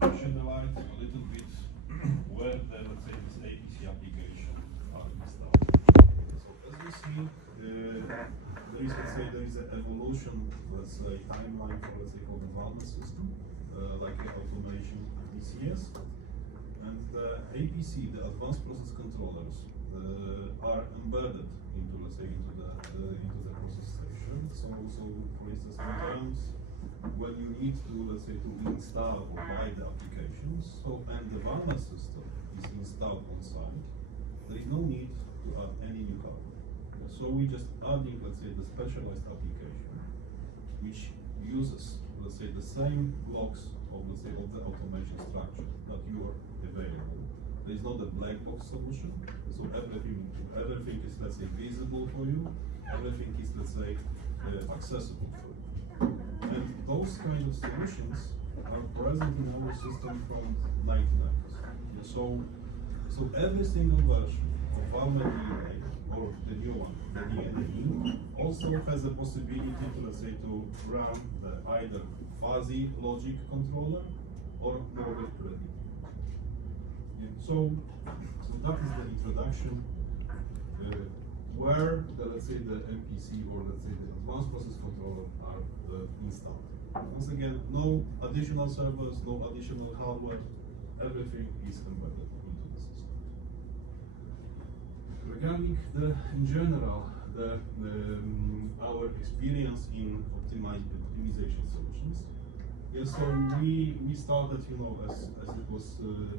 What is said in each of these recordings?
shed a light a little bit where the, let's say, this APC application are installed. So as we see, there is an evolution, let's say, timeline for, let's say, for the wellness system, like the automation DCS, and the APC, the advanced process controllers, are embedded into, let's say, into the process station. So for instance, sometimes when you need to, let's say, to install or buy the applications, so and the wellness system is installed on site, there is no need to add any new hardware. So we just adding, let's say, the specialized application, which uses, let's say, the same blocks of, let's say, of the automation structure that you are available. There is not a black box solution, so everything is, let's say, visible for you. Everything is, let's say, accessible for you. And those kind of solutions are present in our system from 1990s. So every single version of our DNA, or the new one, the DNA, also has a possibility to, let's say, to run the either fuzzy logic controller or model predictor. So that is the introduction where the, let's say, the MPC or, let's say, the advanced process controller are installed. Once again, no additional servers, no additional hardware, everything is embedded into the system. Regarding in general, our experience in optimization solutions. Yeah, so we started, as it was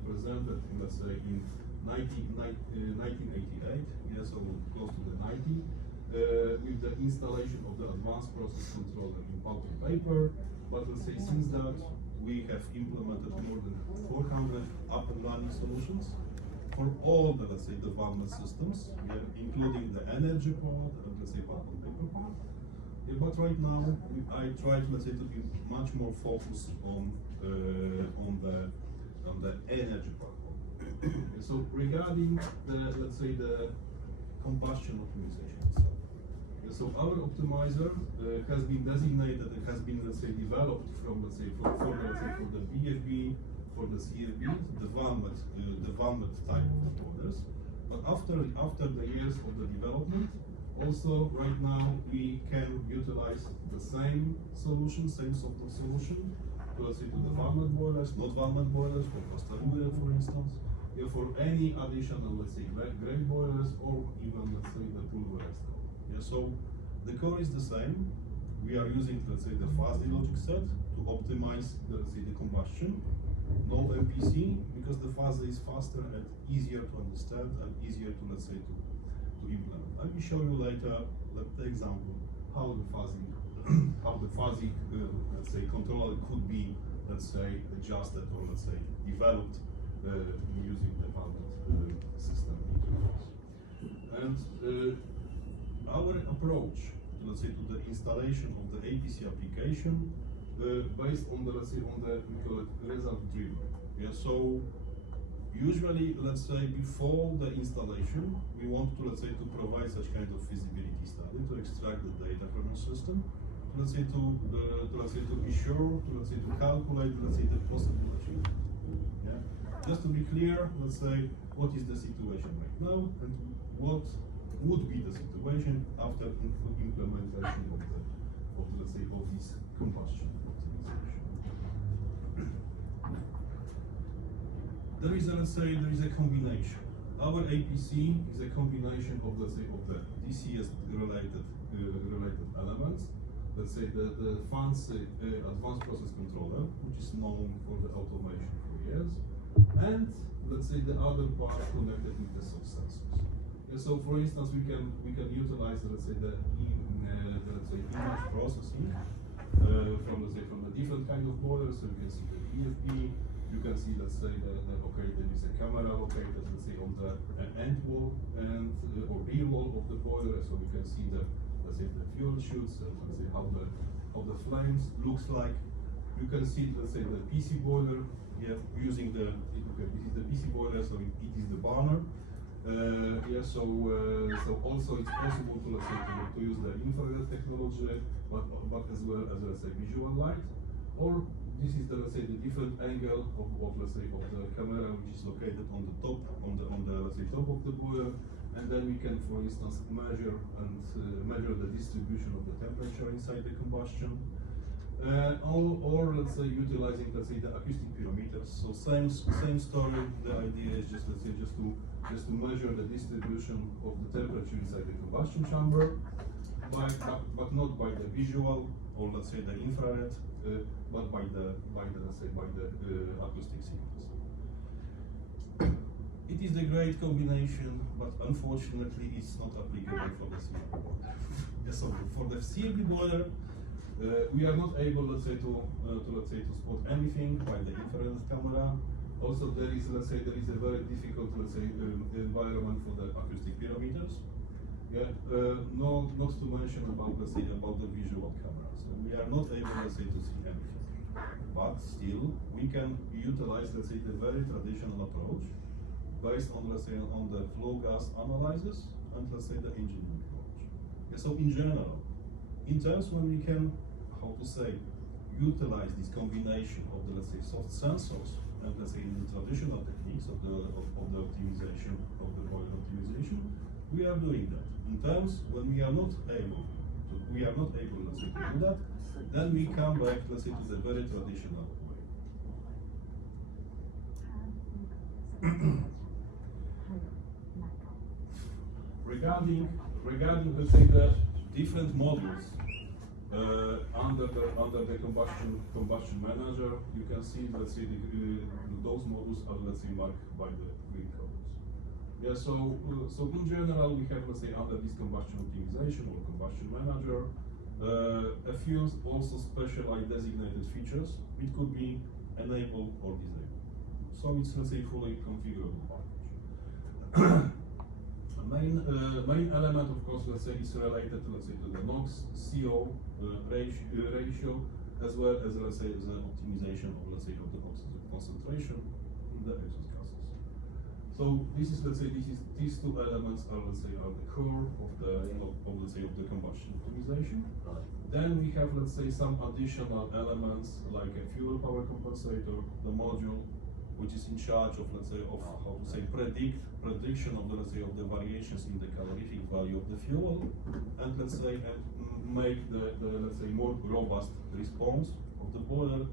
presented, let's say, in 1988, yeah, so close to the 90, with the installation of the advanced process controller in pulp and paper. But let's say since that, we have implemented more than 400 up and running solutions for all the, let's say, the wellness systems, yeah, including the energy part and, let's say, pulp and paper part. Yeah, but right now, I try to, let's say, to be much more focused on the energy part. So regarding the, let's say, the combustion optimization itself. Yeah, so our optimizer has been designated and has been, let's say, developed from, let's say, for the BFB, for the CFB, the VAMET type of orders. But after the years of the development, also right now we can utilize the same solution, same software solution, to, let's say, to the VAMET boilers, not VAMET boilers, for Costa-Rica, for instance, yeah, for any additional, let's say, grade boilers, or even, let's say, the pulverized core. Yeah, so the core is the same. We are using, let's say, the fuzzy logic set to optimize, let's say, the combustion. No MPC, because the fuzzy is faster and easier to understand and easier to, let's say, to implement. I will show you later, the example, how the fuzzy, let's say, controller could be, let's say, adjusted or, let's say, developed using the VAMET system interface. And our approach, let's say, to the installation of the APC application, based on the, let's say, on the, we call it result driven. Yeah, so usually, let's say, before the installation, we want to, let's say, to provide such kind of feasibility study to extract the data from the system, let's say, to be sure, to, let's say, to calculate, let's say, the possible achievement. Yeah, just to be clear, let's say, what is the situation right now and what would be the situation after implementation of let's say, of this combustion optimization. There is a combination. Our APC is a combination of, let's say, of the DCS related elements. Let's say the fancy advanced process controller, which is known for the automation for years, and let's say the other part connected with the sensors. Yeah, so for instance, we can utilize, let's say, the image processing from the different kind of boilers. So you can see the BFB. You can see, let's say, okay, there is a camera located, let's say, on the end wall and or rear wall of the boiler, so you can see the, let's say, the fuel chutes, let's say, how the flames looks like. You can see, let's say, the PC boiler. Yeah, using the, okay, this is the PC boiler, so it is the burner. Yeah, so also it's possible to, let's say, to use the infrared technology, but as well as, let's say, visual light, or this is the, let's say, the different angle of let's say of the camera, which is located on the top, on the let's say top of the boiler, and then we can, for instance, measure the distribution of the temperature inside the combustion, or let's say utilizing, let's say, the acoustic pyrometers. So same story. The idea is just, let's say, just to measure the distribution of the temperature inside the combustion chamber, but not by the visual or let's say the infrared, but by the acoustic signals. It is a great combination, but unfortunately it's not applicable for the CRB boiler. So for the CRB boiler, we are not able, let's say, to spot anything by the infrared camera. Also, there is a very difficult, let's say, environment for the acoustic pyrometers. Yeah, not to mention about, let's say, about the visual cameras. We are not able, let's say, to see anything. But still, we can utilize, let's say, the very traditional approach based on, let's say, on the flow gas analyzers and, let's say, the engineering approach. Yeah, so in general, in terms when we can, how to say, utilize this combination of the, let's say, soft sensors and, let's say, the traditional techniques of the optimization, of the boiler optimization, we are doing that. In terms when we are not able, let's say, to do that, then we come back, let's say, to the very traditional way. Regarding, let's say, the different modules under the combustion manager, you can see, let's say, those modules are, let's say, marked by the green colors. Yeah, so in general, we have, let's say, under this combustion optimization or combustion manager, a few also specialized designated features. It could be enabled or disabled. So it's, let's say, fully configurable package. Main element, of course, let's say, is related to, let's say, to the NOx/CO ratio, as well as, let's say, the optimization of, let's say, of the oxygen concentration in the exhaust gases. So this is, let's say, these two elements are, let's say, are the core of the let's say, of the combustion optimization. Then we have, let's say, some additional elements like a fuel power compensator, the module, which is in charge of, let's say, of how to say, prediction of the, let's say, of the variations in the calorific value of the fuel, and let's say, and make the let's say, more robust response of the boiler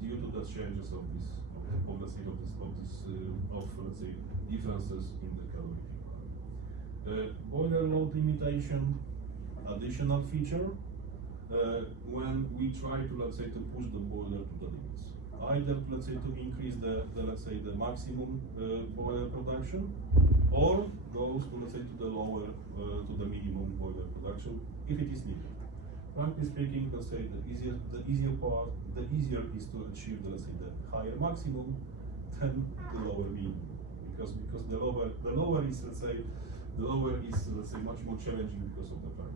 due to the changes of this, let's say, let's say, differences in the calorific value. Boiler load limitation, additional feature, when we try to, let's say, to push the boiler to the limits. Either, let's say, to increase the let's say, the maximum boiler production, or goes to, let's say, to the lower, to the minimum boiler production if it is needed. Frankly speaking, let's say, the easier is to achieve, let's say, the higher maximum than the lower minimum, because the lower is, let's say, much more challenging because of the fact.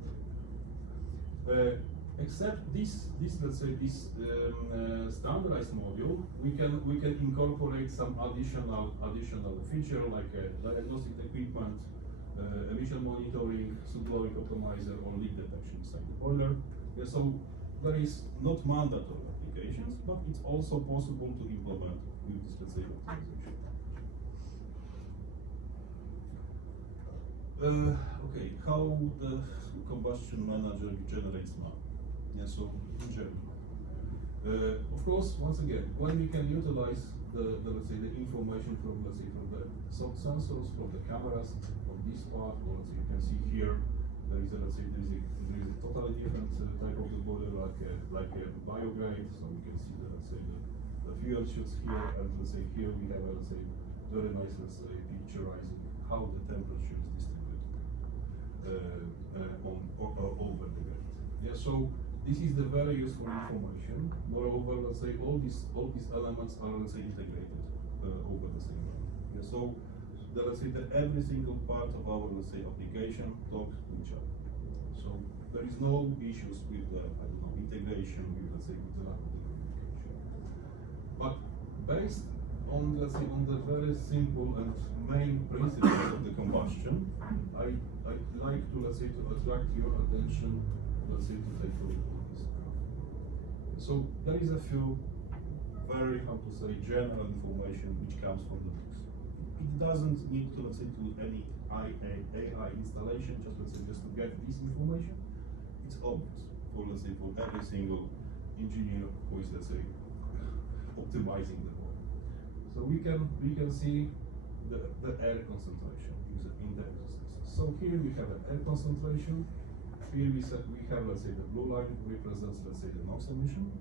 Except this let's say, this standardized module, we can incorporate some additional feature like a diagnostic equipment, emission monitoring, subblowing optimizer, or leak detection inside the boiler. Yeah, so there is not mandatory applications, but it's also possible to implement with this, let's say, optimization. Okay, how the combustion manager generates money? Yeah, so in general, of course, once again, when we can utilize the let's say, the information from, let's say, from the soft sensors, from the cameras, from this part, or let's say, you can see here, there is a, let's say, there is a totally different type of the boiler, like a biograde. So we can see the, let's say, the fuel chutes here, and let's say here we have a, let's say, very nice, let's say, picturizing how the temperature is distributed over the grate. Yeah, so this is the very useful information. Moreover, let's say, all these elements are, let's say, integrated over the same line. Yeah, so let's say that every single part of our, let's say, application talks to each other. So there is no issues with the, I don't know, integration with, let's say, with the lack of the communication. But based on, let's say, on the very simple and main principles of the combustion, I'd like to, let's say, to attract your attention, let's say, to take a look at this. So there is a few very, how to say, general information which comes from the books. It doesn't need to, let's say, to any AI installation, just to get this information. It's obvious for, let's say, for every single engineer who is, let's say, optimizing the boiler. So we can see the air concentration in the exercises. So here we have an air concentration. Here we have, let's say, the blue line represents, let's say, the NOx emission.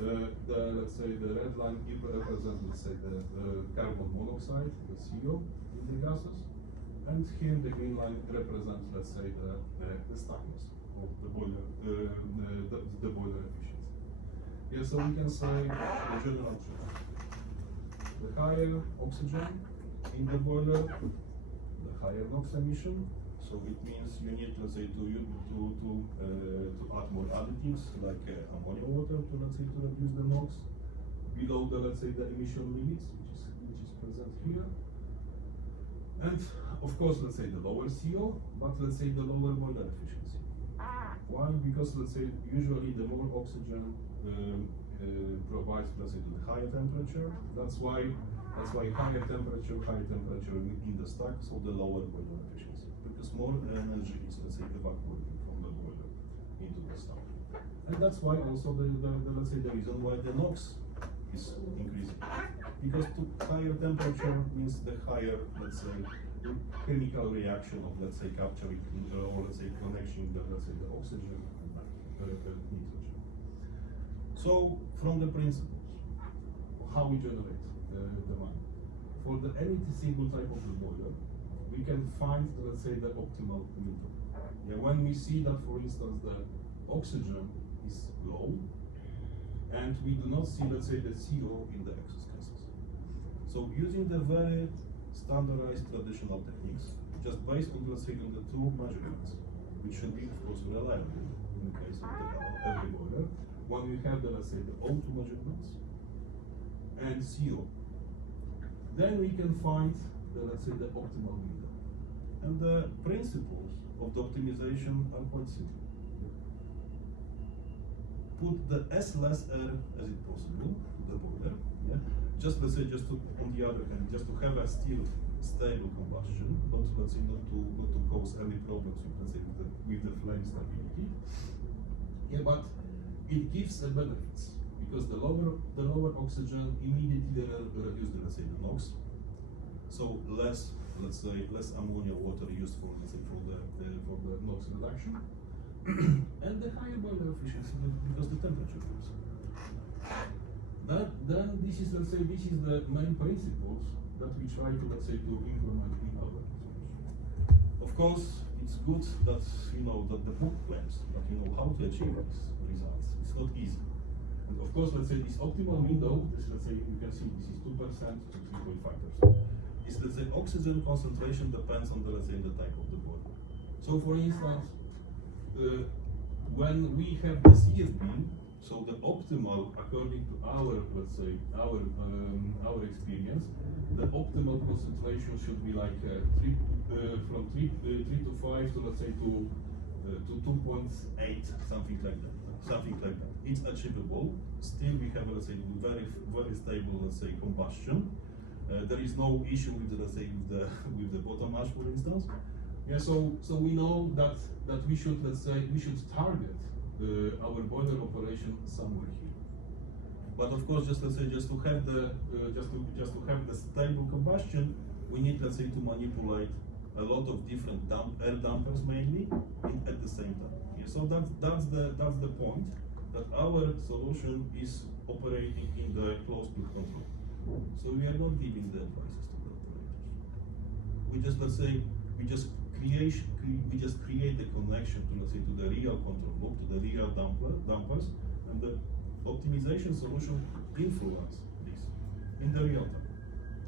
Let's say the red line represents, let's say, the carbon monoxide, the CO in the gases, and here the green line represents, let's say, the status of the boiler, the boiler efficiency. Yeah, so we can say the general trend. The higher oxygen in the boiler, the higher NOx emission. So it means you need, let's say, to add more additives like ammonia water to, let's say, to reduce the NOx below the, let's say, the emission limits, which is present here. And of course, let's say the lower CO, but let's say the lower boiler efficiency. Why? Because, let's say, usually the more oxygen provides, let's say, to the higher temperature. That's why higher temperature in the stack, so the lower boiler efficiency. Because more energy is, let's say, evacuated from the boiler into the stack. And that's why also let's say, the reason why the NOx is increasing. Because to higher temperature means the higher, let's say, chemical reaction of, let's say, capturing or, let's say, connecting the, let's say, the oxygen and nitrogen. So from the principles, how we generate the money. For any single type of the boiler, we can find, let's say, the optimal window. Yeah, when we see that, for instance, the oxygen is low, and we do not see, let's say, the CO in the exhaust gases. So using the very standardized traditional techniques, just based on, let's say, on the two measurements, which should be, of course, reliable in the case of every boiler, when we have the, let's say, the O2 measurements and CO, then we can find the, let's say, the optimal window. And the principles of the optimization are quite simple. Put the as less air as it possible to the boiler. Yeah? Just, let's say, on the other hand, just to have a still stable combustion, not, let's say, not to cause any problems with, let's say, with the flame stability. Yeah, but it gives the benefits, because the lower oxygen immediately reduces, let's say, the NOx. So less, let's say, less ammonia water used for, let's say, for the NOx reduction, and the higher boiler efficiency because the temperature drops. Then this is, let's say, this is the main principles that we try to, let's say, to implement in our solution. Of course, it's good that that the book claims that how to achieve these results. It's not easy. And of course, let's say this optimal window, let's say you can see this is 2% to 3.5%. Is, let's say, oxygen concentration depends on the, let's say, the type of the boiler. So for instance, when we have the CFB, so the optimal, according to our, let's say, our experience, the optimal concentration should be like from 3 to 5 to, let's say, to 2.8, something like that. It's achievable. Still, we have, let's say, very, very stable, let's say, combustion. There is no issue with, let's say, with the bottom ash, for instance. Yeah, so we know that we should, let's say, target our boiler operation somewhere here. But of course, just, let's say, just to have the stable combustion, we need, let's say, to manipulate a lot of different air dampers mainly at the same time. Yeah, so that's the point, that our solution is operating in the closed loop control. So we are not giving the advices to the operators. We just, let's say, we just create the connection to, let's say, to the real control loop, to the real dampers, and the optimization solution influence this in the real time.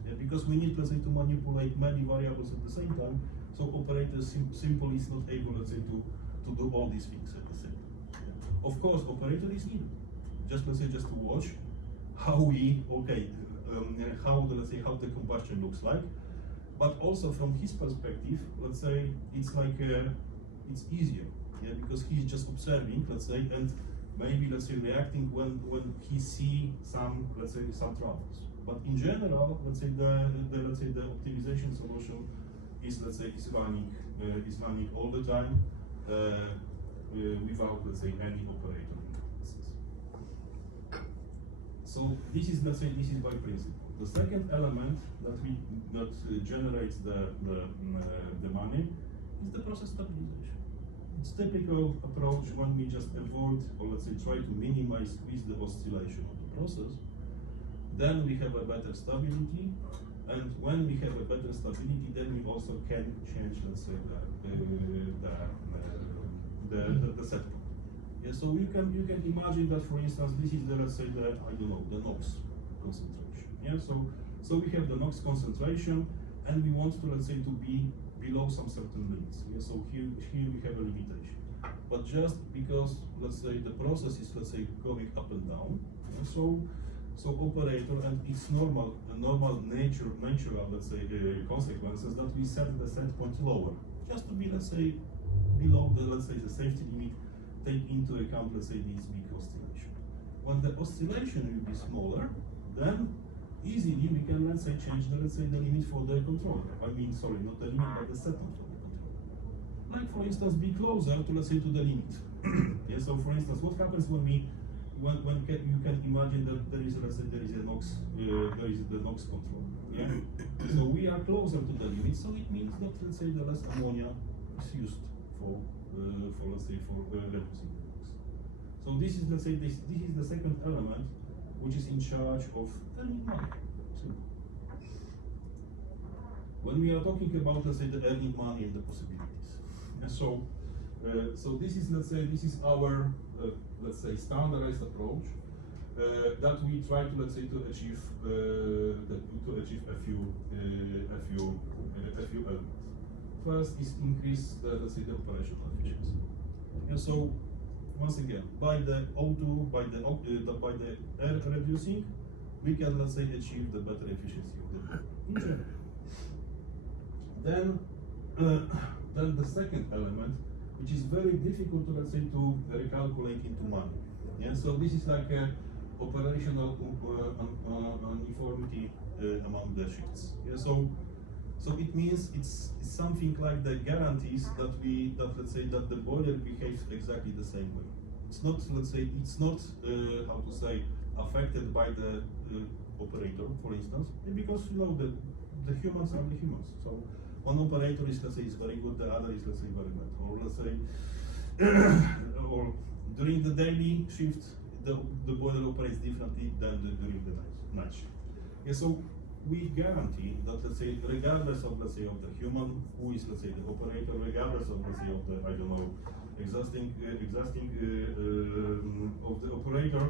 Yeah, because we need, let's say, to manipulate many variables at the same time, so operators simply is not able, let's say, to do all these things at the same time. Yeah. Of course, operator is needed. Just, let's say, just to watch how how the combustion looks like. But also from his perspective, let's say, it's like it's easier, yeah, because he's just observing, let's say, and maybe let's say reacting when he see some, let's say, some troubles. But in general, let's say the optimization solution is, let's say, is running all the time without, let's say, any operator interferences. So this is, let's say, this is by principle. The second element that generates the money is the process stabilization. It's typical approach when we just avoid, or let's say try to minimize, squeeze the oscillation of the process. Then we have a better stability, and when we have a better stability, then we also can change, let's say, the set point. Yeah, so you can imagine that, for instance, this is the, let's say, the NOx concentration. Yeah, so we have the NOx concentration, and we want to, let's say, to be below some certain limits. Yeah, so here we have a limitation. But just because, let's say, the process is, let's say, going up and down, yeah, so operator, and its natural, let's say, consequences, that we set the set point lower, just to be, let's say, below the, let's say, the safety limit, take into account, let's say, this big oscillation. When the oscillation will be smaller, then easily we can, let's say, change the, let's say, the limit for the controller. I mean, sorry, not the limit, but the setting for the controller. Like, for instance, be closer to, let's say, to the limit. Yeah, so for instance, what happens when you can imagine that there is, let's say, there is the NOx control. Yeah. So we are closer to the limit, so it means that, let's say, the less ammonia is used for reducing the NOx. So this is, let's say, this is the second element which is in charge of earning money. When we are talking about, let's say, the earning money and the possibilities, and so this is, let's say, this is our let's say, standardized approach that we try to, let's say, to achieve a few elements. First is increase the, let's say, the operational efficiency. And so once again, by the O2, by the air reducing, we can, let's say, achieve the better efficiency of the engine. Then the second element, which is very difficult to, let's say, to recalculate into money. Yeah, so this is like a operational uniformity among the shifts. Yeah, so it means it's something like the guarantees that let's say that the boiler behaves exactly the same way. It's not, let's say, it's not how to say, affected by the operator, for instance, because the humans are the humans. So one operator is, let's say, is very good, the other is, let's say, very bad. Or let's say, or during the daily shift, the boiler operates differently than during the night shift. Yeah, so we guarantee that, let's say, regardless of, let's say, of the human who is, let's say, the operator, regardless of, let's say, of the, I don't know, existing of the operator,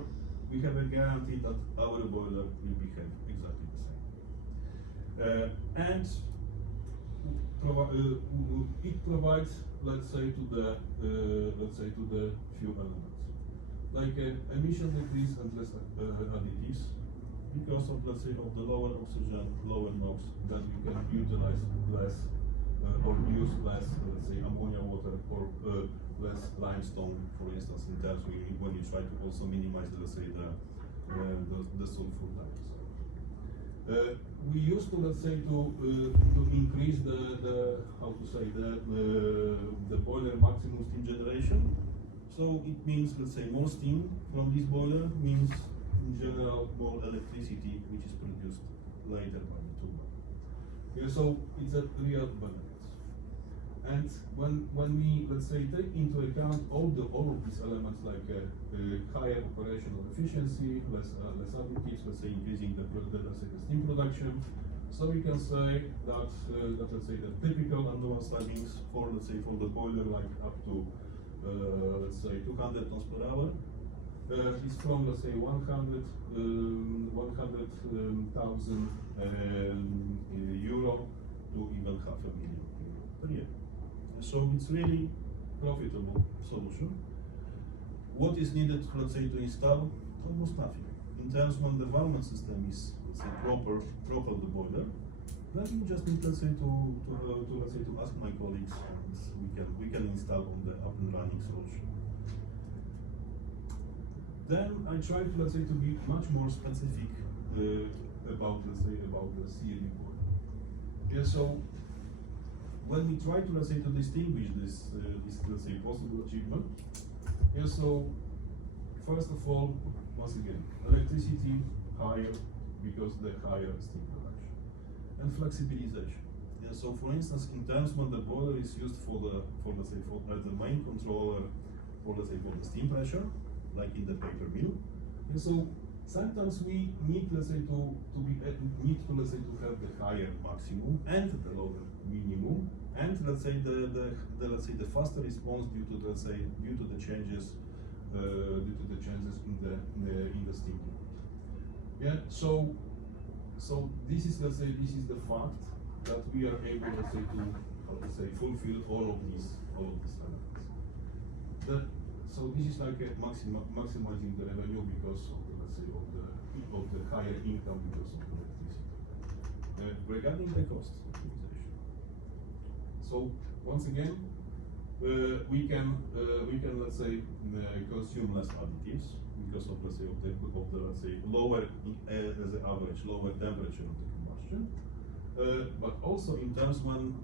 we have a guarantee that our boiler will behave exactly the same. And it provides, let's say, to the few elements, like emission decrease and less additives, because of, let's say, of the lower oxygen, lower NOx, then we can utilize less or use less, let's say, ammonia water or less limestone, for instance, in terms when you try to also minimize, let's say, the sulfur levels. We used to, let's say, to increase the how to say the boiler maximum steam generation. So it means, let's say, more steam from this boiler means in general more electricity, which is produced later by the turbine. Yeah, so it's a real benefit. And when we, let's say, take into account all of these elements, like higher operational efficiency, less additives, let's say, increasing the steam production, so we can say that let's say the typical annual savings for, let's say, for the boiler, like up to let's say 200 tons per hour, is from, let's say, 100,000 euro to even €500,000 per year. So it's really profitable solution. What is needed, let's say, to install? Almost nothing. In terms when the Valmet system is, let's say, proper the boiler, then you just need, let's say, to ask my colleagues, and we can install on the up and running solution. Then I try to, let's say, to be much more specific about, let's say, about the CAD board. Yeah, so when we try to, let's say, to distinguish this, let's say, possible achievement, yeah, so first of all, once again, electricity higher because the higher steam production, and flexibilization. Yeah, so for instance, in terms when the boiler is used for let's say as the main controller for, let's say, for the steam pressure, like in the paper mill. And so sometimes we need, let's say, to let's say, to have the higher maximum and the lower minimum, and let's say let's say the faster response due to, let's say, due to the changes in the steam. Yeah. So this is, let's say, this is the fact that we are able, let's say, to, how to say, fulfill all of these elements. So this is like a maximizing the revenue because of the, let's say, of the higher income because of electricity. Regarding the cost optimization. So once again, we can let's say consume less additives because of, let's say, of the let's say lower as an average lower temperature of the combustion. But also in terms when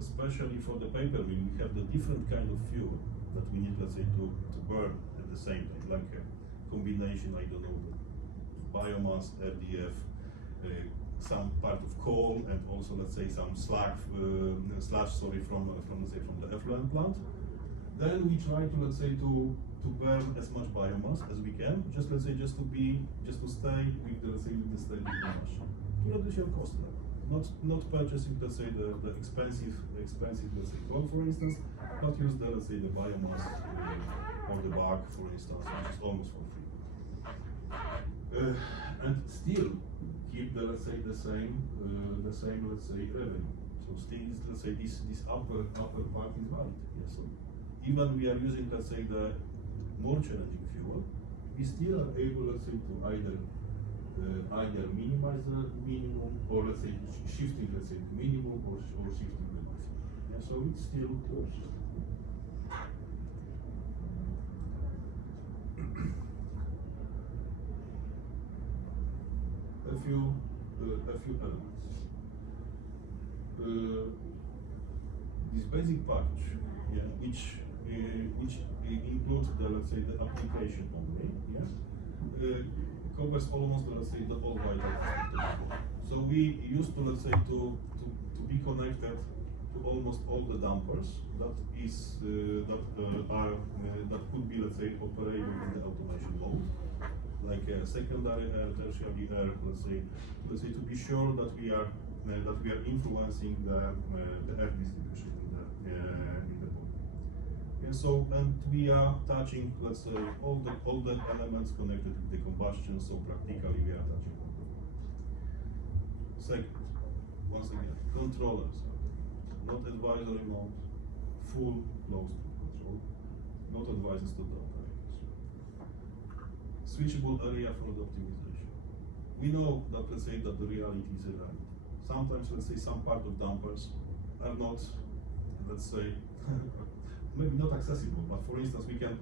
especially for the paper mill we have the different kind of fuel that we need, let's say, to burn at the same time, like a combination, I don't know, biomass, RDF, some part of coal, and also, let's say, some sludge from let's say, from the effluent plant. Then we try to, let's say, to burn as much biomass as we can, just, let's say, just to stay with the, let's say, with the steady combustion, to reduce your cost level. Not purchasing, let's say, the expensive, let's say, coal, for instance, but use the, let's say, the biomass or the bark, for instance, which is almost for free. And still keep the, let's say, the same, let's say, revenue. So still, let's say, this upper part is valid. Yeah, so even we are using, let's say, the more challenging fuel, we still are able, let's say, to either minimize the minimum, or, let's say, shifting, let's say, to minimum, or shifting the maximum. Yeah, so it still works. A few elements. This basic package, yeah, which includes the, let's say, the application only, yeah, covers almost, let's say, the whole vital aspect. So we used to, let's say, to be connected to almost all the dampers that could be, let's say, operated in the automation mode, like secondary air, tertiary air, let's say, to be sure that we are influencing the air distribution in the body. And so, and we are touching, let's say, all the elements connected with the combustion. So practically, we are touching all. Second, once again, controllers, not advisory mode, full closed control, not advisors to the operators. Switchable area for the optimization. We know that, let's say, that the reality is a reality. Sometimes, let's say, some part of dampers are not, let's say, maybe not accessible, but for instance, we can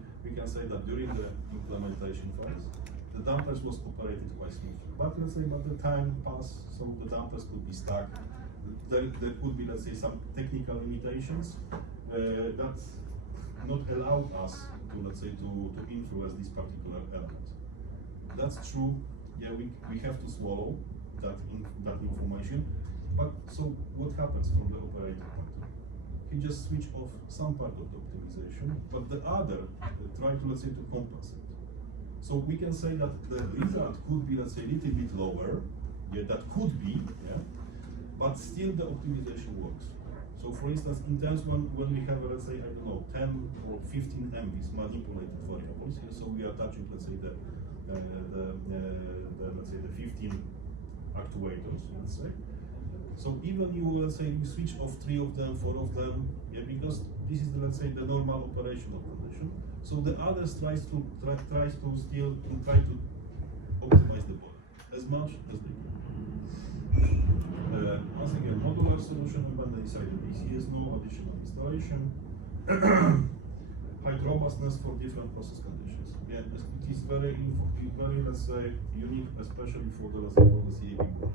say that during the implementation phase, the dampers was operated quite smoothly. But let's say, by the time passed, so the dampers could be stuck. There could be, let's say, some technical limitations that not allowed us to, let's say, to influence this particular element. That's true. Yeah, we have to swallow that information. But so what happens from the operator point of view? He just switch off some part of the optimization, but the other try to, let's say, to compensate. So we can say that the result could be, let's say, a little bit lower. Yeah, that could be, yeah, but still the optimization works. So for instance, in terms when we have, let's say, I don't know, 10 or 15 MVs manipulated variables, yeah, so we are touching, let's say, let's say the 15 actuators, let's say. So even you, let's say, you switch off 3 of them, 4 of them, yeah, because this is, let's say, the normal operational condition. So the others tries to optimize the body as much as they can. Once again, modular solution embedded inside the PC is no additional installation. High provide robustness for different process conditions. Yeah, it is very, let's say, unique, especially for the, let's say, for the CAP board.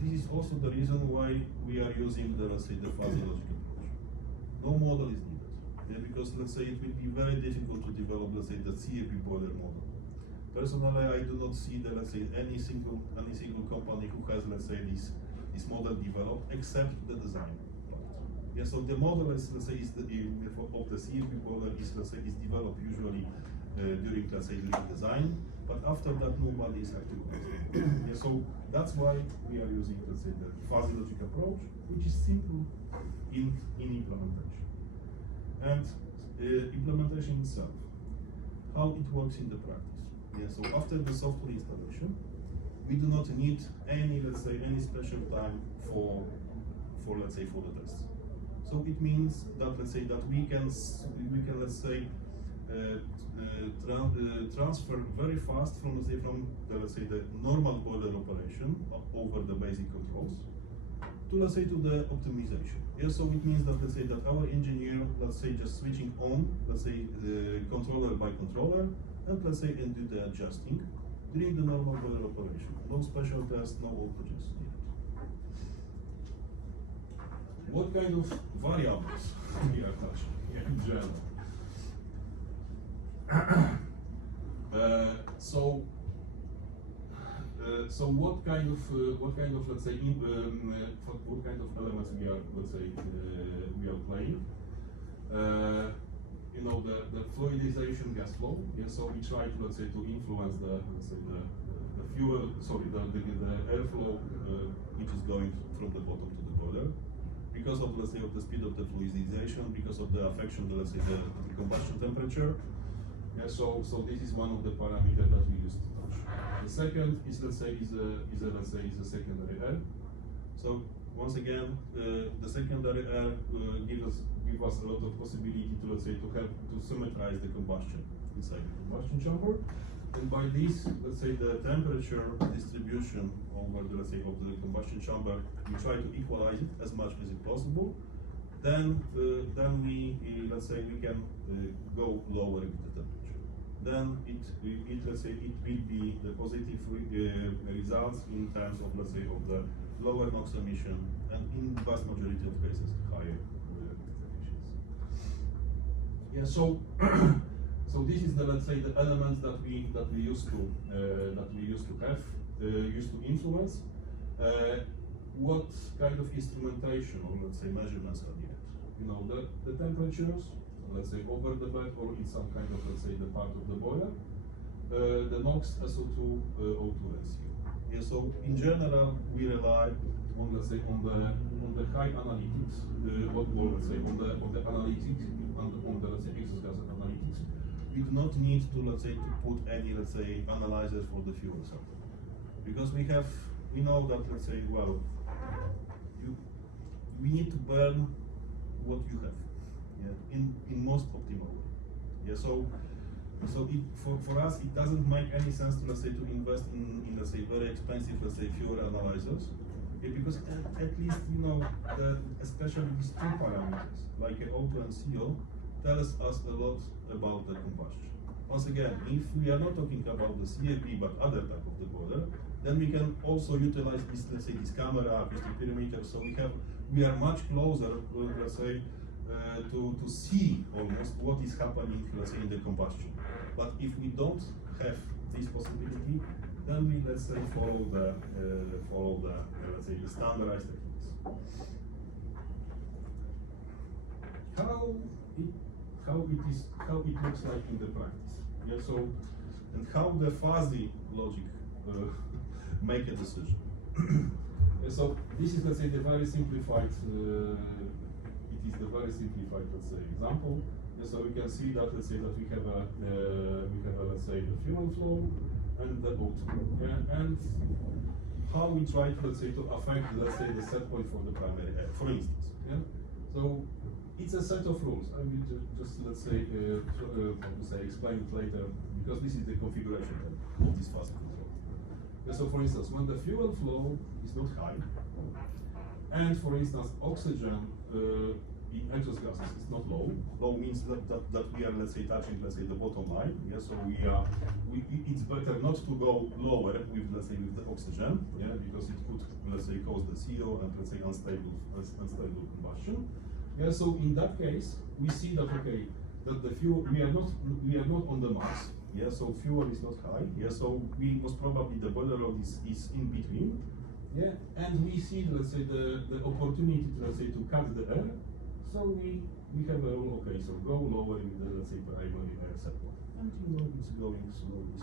This is also the reason why we are using the, let's say, the fuzzy logic approach. No model is needed. Yeah, because let's say it will be very difficult to develop, let's say, the CAP boiler model. Personally, I do not see the, let's say, any single company who has, let's say, this model developed except the design part. Yeah, so the model is, let's say, of the CAP boiler is, let's say, is developed usually during, let's say, lead design, but after that nobody is active. Yeah, so that's why we are using, let's say, the fuzzy logic approach, which is simple in implementation. And implementation itself, how it works in the practice. Yeah, so after the software installation, we do not need any, let's say, any special time for let's say, for the tests. So it means that, let's say, that we can let's say, transfer very fast from, let's say, the normal boiler operation over the basic controls to, let's say, to the optimization. Yeah, so it means that, let's say, that our engineer, let's say, just switching on, let's say, the controller by controller, and let's say, and do the adjusting during the normal boiler operation. No special tests, no voltages needed. What kind of variables we are touching in general? So what kind of let's say what kind of elements we are, let's say, we are playing? You know, the fluidization gas flow. Yeah, so we try to, let's say, to influence the, let's say, the fuel, sorry, the airflow which is going from the bottom to the boiler, because of, let's say, of the speed of the fluidization, because of the affection, let's say, the combustion temperature. Yeah, so this is one of the parameters that we use to touch. The second is, let's say, is a secondary air. So once again, the secondary air give us a lot of possibility to, let's say, to help to symmetrize the combustion inside the combustion chamber. And by this, let's say, the temperature distribution over the, let's say, of the combustion chamber, we try to equalize it as much as possible. Then we let's say, we can go lower with the temperature. Then let's say, it will be the positive results in terms of, let's say, of the lower NOx emission, and in vast majority of cases higher efficiency. Yeah. So so this is the, let's say, the elements that we used to influence. What kind of instrumentation, or let's say, measurements are needed? You know, the temperatures, let's say, over the bed or in some kind of, let's say, the part of the boiler, the NOx, SO2, O2, and CO. Yeah, so in general, we rely on, let's say, on the high analytics, or let's say, on the analytics, on the, let's say, exhaust gas analytics. We do not need to, let's say, to put any, let's say, analyzers for the fuel cell, because we know that, let's say, well, we need to burn what you have, yeah, in most optimal way. Yeah, so for us, it doesn't make any sense to, let's say, to invest in let's say, very expensive, let's say, fuel analyzers, yeah, because at least, you know, especially these two parameters, like O2 and CO, tell us a lot about the combustion. Once again, if we are not talking about the CFB but other type of the boiler, then we can also utilize this, let's say, this camera, acoustic perimeter, so we are much closer, let's say, to see almost what is happening, let's say, in the combustion. But if we don't have this possibility, then we, let's say, follow the let's say, the standardized techniques. How it looks like in the practice. Yeah, so, and how the fuzzy logic make a decision. So this is, let's say, the very simplified. It is the very simplified, let's say, example. Yeah, so we can see that, let's say, that we have a let's say, the fuel flow and the O2. Yeah, and how we try to, let's say, to affect, let's say, the set point for the primary air, for instance. Yeah. So it's a set of rules. I will just let's say, explain it later, because this is the configuration of this fuzzy control. Yeah, so for instance, when the fuel flow is not high, and for instance, oxygen exhaust gases is not low. Low means that we are, let's say, touching, let's say, the bottom line. Yeah, so it's better not to go lower with, let's say, with the oxygen. Yeah, because it could, let's say, cause the CO and, let's say, unstable combustion. Yeah, so in that case, we see that okay, that the fuel we are not on the Mars. Yeah, so fuel is not high. Yeah, so we most probably the boiler load is in between. Yeah, and we see, let's say, the opportunity to, let's say, to cut the air. So we have a rule, okay, so go lower with the, let's say, primary air support. And you know it's going slowly.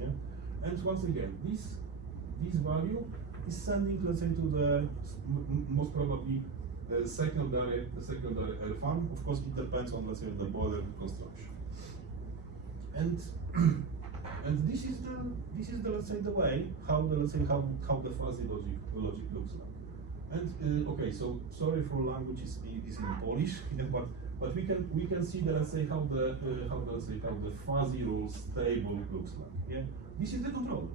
Yeah. And once again, this value is sending, let's say, to the most probably secondary air fan. Of course, it depends on, let's say, the boiler construction. And this is the let's say the way how the the fuzzy logic looks like. And okay, so sorry for language is in Polish, yeah, but we can see that, let's say, how the fuzzy rules table looks like. Yeah, this is the controller.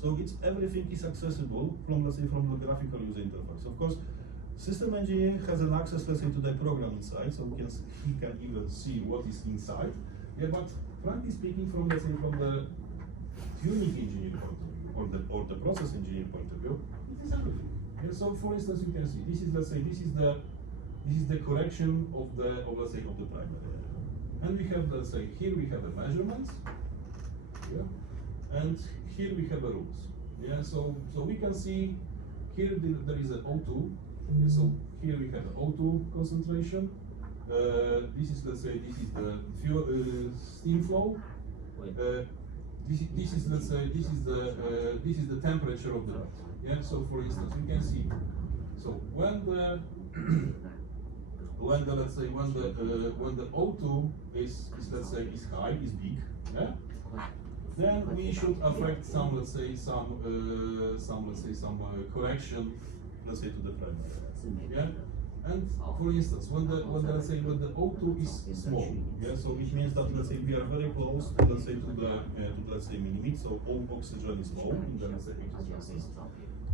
So it's everything is accessible from, let's say, from the graphical user interface. Of course, system engineer has an access, let's say, to the program inside, so he can even see what is inside. Yeah, but frankly speaking, from, let's say, from the tuning engineer point of view or the process engineer point of view, it is everything. Yeah, so for instance, you can see this is, let's say, this is the correction of the primary area. And we have, let's say, here we have the measurements. Yeah, and here we have the rules. Yeah, so we can see here there is an O2. Yeah, so here we have the O2 concentration. This is, let's say, this is the fuel steam flow. This is, let's say, this is the temperature of the duct. Yeah. So for instance, we can see. So when the let's say when the O2 is let's say is high, is big. Yeah. Then we should affect some, let's say, some correction, let's say, to the primary. Yeah. And for instance, when the O2 is small, yeah, so it means that, let's say, we are very close to, let's say, to the minimum, so all oxygen is low in the, let's say, gases.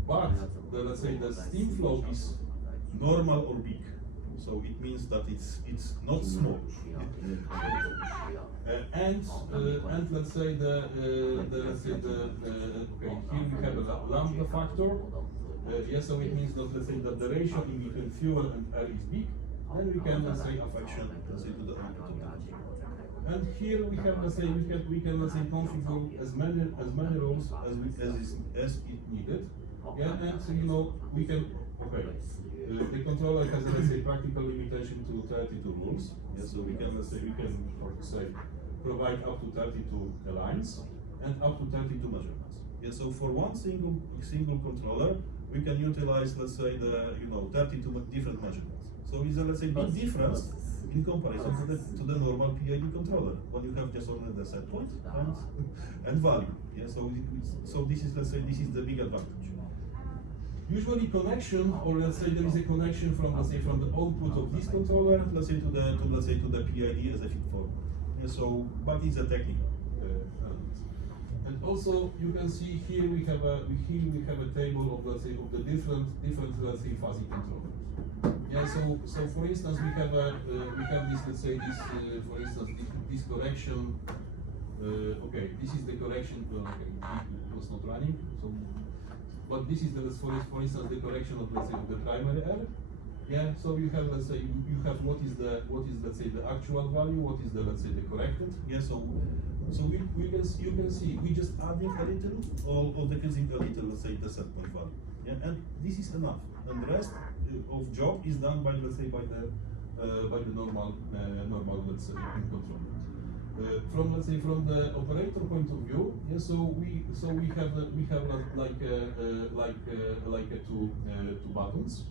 But let's say the steam flow is normal or big, so it means that it's not small. And let's say okay, here we have a lambda factor. Yes, so it means that, let's say, that the ratio in between fuel and air is big, and we can, let's say, affection, let's say, to the output. And here we have, let's say, we can let's say, configure as many rows as it needed. Yeah, and so, you know, we can, okay, the controller has, let's say, practical limitation to 32 rules. Yeah, so we can, let's say, provide up to 32 lines and up to 32 measurements. Yeah, so for one single controller, we can utilize, let's say, 32 different measurements. So it's a, let's say, big difference in comparison to the normal PID controller when you have just only the set point and value. Yeah, so this is, let's say, this is the big advantage. Usually connection, or let's say there is a connection from, let's say, from the output of this controller, let's say, to the PID as a fit forward. Yeah, so, but it's a technical element. And also, you can see here we have a table of, let's say, of the different let's say, fuzzy controllers. Yeah. So for instance, we have this, let's say, this for instance this correction. Okay, this is the correction. Okay, it was not running. So, but this is the for instance the correction of, let's say, of the primary air. Yeah. So you have, let's say, you have what is let's say the actual value, what is the, let's say, the corrected. Yeah. So you can see we just adding a little or decreasing a little, let's say, the set point value. Yeah, and this is enough. And the rest of job is done by, let's say, by the normal let's say, control. From the operator point of view, yeah, so we have like two buttons.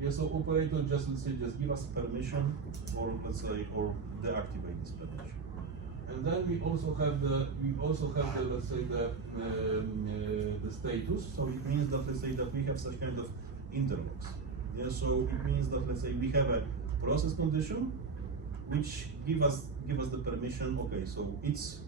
Yeah, so operator just, let's say, just give us permission, or let's say, or deactivate this permission. And then we also have the let's say the status. So it means that, let's say, that we have such kind of interlocks. Yeah, so it means that, let's say, we have a process condition which give us the permission. Okay, so it's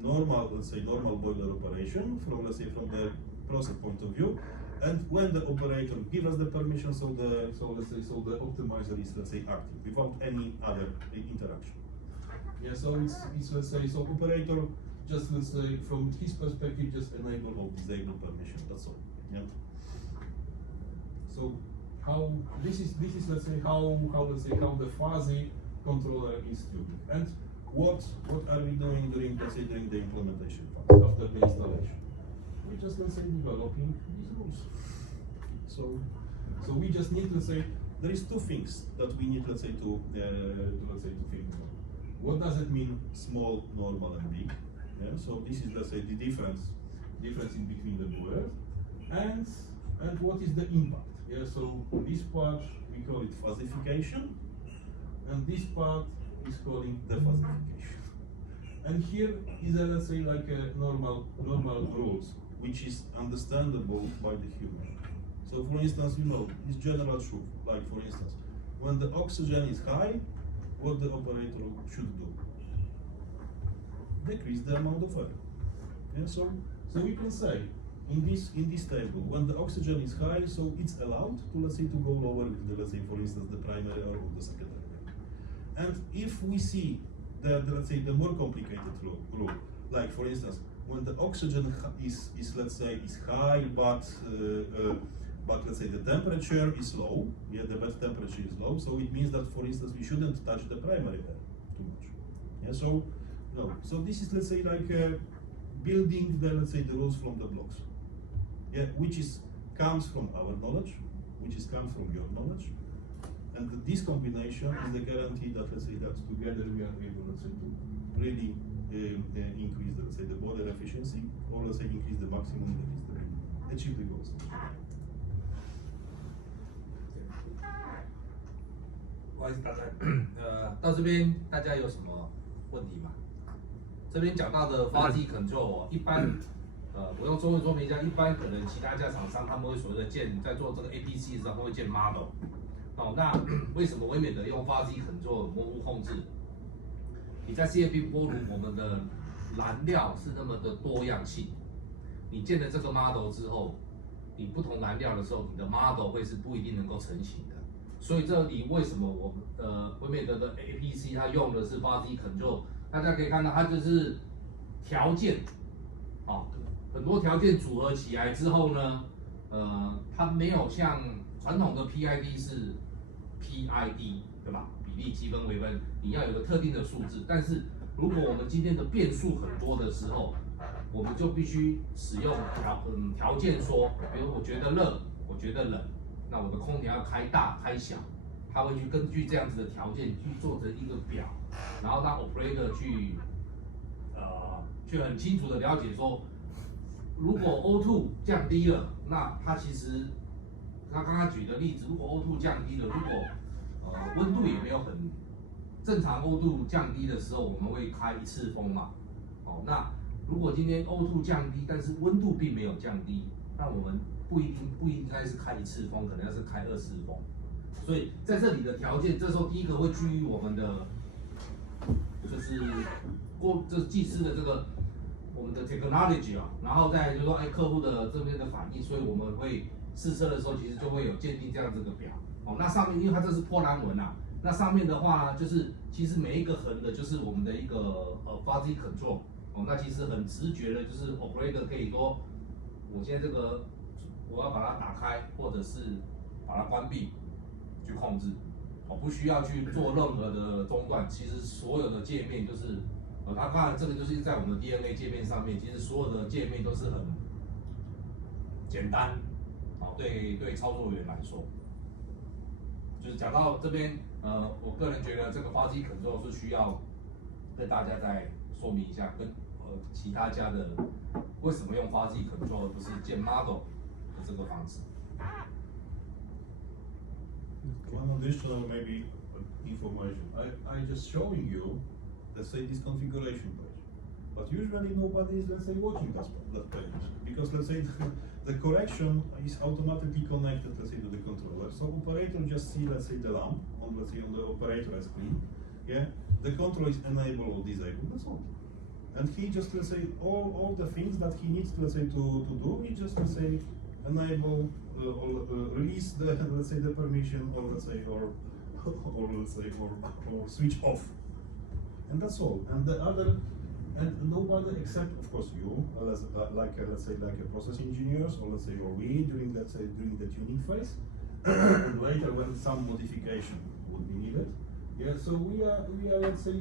normal, let's say, normal boiler operation from, let's say, from the process point of view, And when the operator gives us the permission, so the optimizer is, let's say, active without any other interaction. Yeah, so it's let's say, so operator just, let's say, from his perspective, just enable or disable permission. That's all. Yeah. So how this is let's say how the fuzzy controller is doing, and what are we doing during, let's say, during the implementation phase after the installation? We just, let's say, developing these rules. So we just need to say there is two things that we need, let's say, to think about. What does it mean, small, normal, and big? Yeah, so this is, let's say, the difference in between the words, and what is the impact? Yeah, so this part we call it fuzzification, and this part is calling defuzzification. And here is a, let's say, like a normal rules, which is understandable by the human. So for instance, you know, it's general truth. Like for instance, when the oxygen is high, what the operator should do? Decrease the amount of air. Yeah, so we can say in this table, when the oxygen is high, so it's allowed to, let's say, to go lower with the, let's say, for instance, the primary air or the secondary air. And if we see let's say, the more complicated rule, like for instance, when the oxygen is let's say, is high, but let's say the temperature is low, yeah, the bed temperature is low, so it means that, for instance, we shouldn't touch the primary air too much. Yeah, so no, so this is, let's say, like building the, let's say, the rules from the blocks. Yeah, which comes from our knowledge, comes from your knowledge, and this combination is the guarantee that, let's say, that together we are able, let's say, to really increase, let's say, the border efficiency, or let's say, increase the maximum, achieve the goals. 不好意思，大家，到这边大家有什么问题吗？这边讲到的发机 control， 一般，我用中文说明一下，一般可能其他家厂商他们会所谓的在做这个 APC 的时候，他们会建 model。哦，那为什么微美的用发机 control 模糊控制？你在 CFP 波炉，我们的燃料是那么的多样性。你建了这个 model 之后，你不同燃料的时候，你的 model 会是不一定能够成型的。所以这里为什么我们微美德的 APC 它用的是发机 control？ 大家可以看到，它就是条件，好，很多条件组合起来之后呢，它没有像传统的 PID 是 PID， 对吧？比例积分微分，你要有个特定的数字。但是如果我们今天的变数很多的时候，我们就必须使用条件说，比如我觉得热，我觉得冷，那我的空调要开大开小，它会去根据这样子的条件去做成一个表，然后让 operator 去很清楚的了解说，如果 O2 降低了，那它其实他刚刚举的例子，如果 O2 降低了，如果温度也没有很正常 O2 降低的时候，我们会开一次风嘛。哦，那如果今天 O2 降低，但是温度并没有降低，那我们不应该是开一次风，可能要是开2次风。所以在这里的条件，这时候第一个会基于我们的就是技师的这个我们的 technology 啊，然后再就是说客户的这边的反应，所以我们会试车的时候其实就会有鉴定这样子的表。哦，那上面因为它这是波兰文啊，那上面的话呢，就是其实每一个横的就是我们的一个fuzzy control。哦，那其实很直觉的，就是 operator 可以说，我现在这个我要把它打开，或者是把它关闭，去控制。哦，不需要去做任何的中断。其实所有的界面就是，它当然这个就是在我们的 DNA 界面上面，其实所有的界面都是很简单。哦，对操作员来说，就是讲到这边，我个人觉得这个fuzzy control是需要跟大家再说明一下，跟其他家的为什么用fuzzy control而不是建 model 的这个方式。One additional maybe information. I just showing you, let's say, this configuration page, but usually nobody is, let's say, watching that page because, let's say, the correction is automatically connected, let's say, to the controller. So operator just see, let's say, the lamp on, let's say, on the operator screen. Yeah, the control is enabled or disabled. That's all. And he just, let's say, all the things that he needs, let's say, to do, he just, let's say, enable or release the let's say the permission, or let's say or switch off, and that's all. And the other, and nobody except of course you, let's say like a process engineers, or let's say or we during the tuning phase, and later when some modification would be needed. Yeah, so we are let's say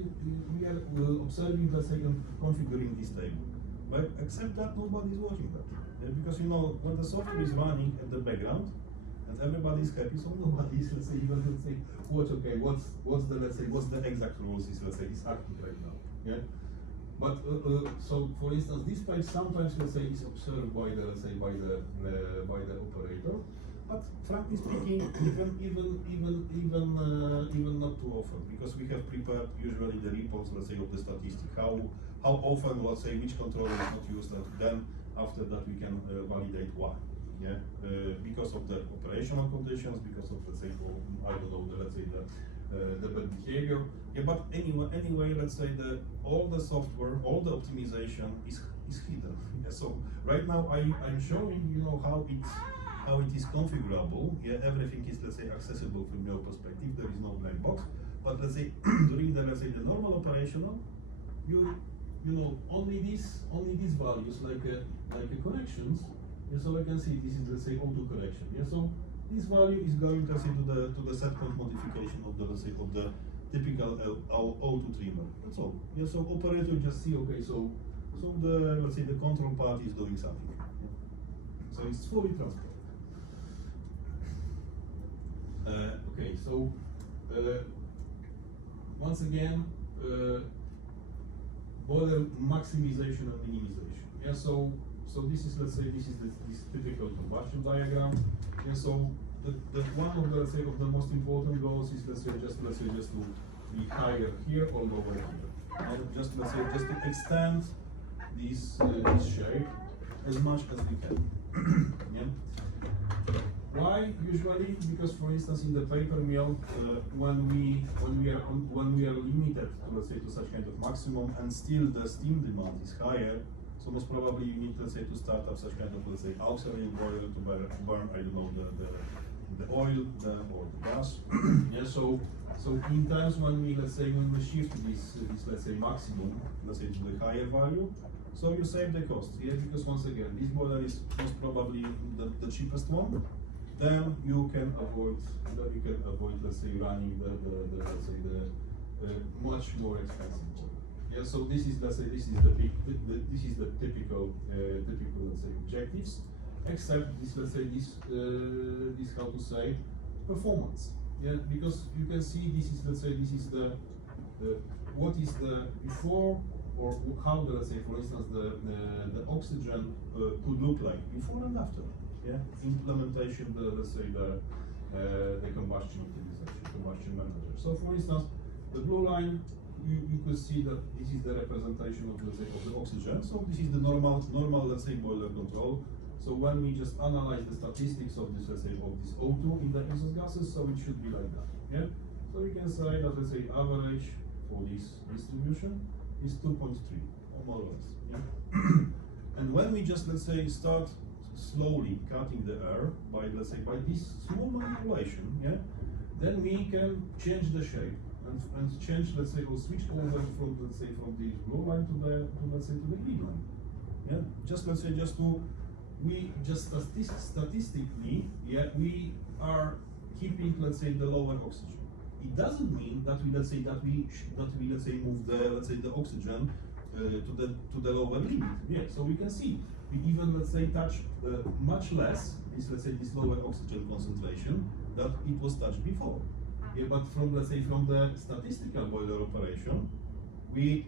we are observing, let's say, and configuring this table. But except that nobody is watching that. Because you know when the software is running at the background and everybody is happy, so nobody is let's say even let's say what's the exact rules is acting right now. Yeah. But so for instance this page sometimes let's say is observed by the operator. But frankly speaking, even not too often, because we have prepared usually the reports, let's say, of the statistic, how often, let's say, which controller is not used, and then after that we can validate why. Yeah, because of the operational conditions, because of let's say, I don't know, the bad behavior. Yeah, but anyway, let's say all the software, all the optimization is hidden. Yeah, so right now I'm showing how it is configurable. Yeah, everything is let's say accessible from your perspective. There is no black box. But let's say during the normal operational, you know only these values like corrections. Yeah, so I can see this is let's say auto correction. Yeah, so this value is going to say to the set point modification of the typical auto trimmer. That's all. Yeah, so operator just see, okay, so the let's say the control part is doing something. Yeah. So it's fully transparent. Okay, so once again, boiler maximization and minimization. Yeah, so this is let's say this typical combustion diagram. Yeah, so the one of the let's say of the most important goals is let's say just to be higher here or lower here. And just to extend this shape as much as we can. Yeah. Why usually? Because for instance in the paper mill, when we are limited to let's say to such kind of maximum, and still the steam demand is higher, so most probably you need let's say to start up such kind of let's say auxiliary boiler to burn I don't know the oil or the gas. Yeah, so in times when we shift this let's say maximum let's say to the higher value, so you save the cost. Yeah, because once again this boiler is most probably the cheapest one. Then you can avoid let's say running the much more expensive boiler. Yeah, so this is let's say this is the typical let's say objectives, except this let's say this how to say performance. Yeah, because you can see this is let's say this is the what is the before, or how the let's say for instance the oxygen could look like before and after. Yeah, implementation let's say the combustion optimization, combustion manager. So for instance, the blue line, you could see that this is the representation of let's say of the oxygen. So this is the normal let's say boiler control. So when we just analyze the statistics of this let's say of this O2 in the exhaust gases, so it should be like that. Yeah. So we can say that let's say average for this distribution is 2.3 or more or less. Yeah. And when we just let's say start slowly cutting the air by let's say by this small manipulation, yeah, then we can change the shape and change let's say or switch over from let's say from the blue line to the green line. Yeah, just let's say statistically, yeah, we are keeping let's say the lower oxygen. It doesn't mean that we let's say move the oxygen to the lower limit. Yeah, so we can see we even let's say touch much less this lower oxygen concentration that it was touched before. Yeah, but from let's say from the statistical boiler operation, we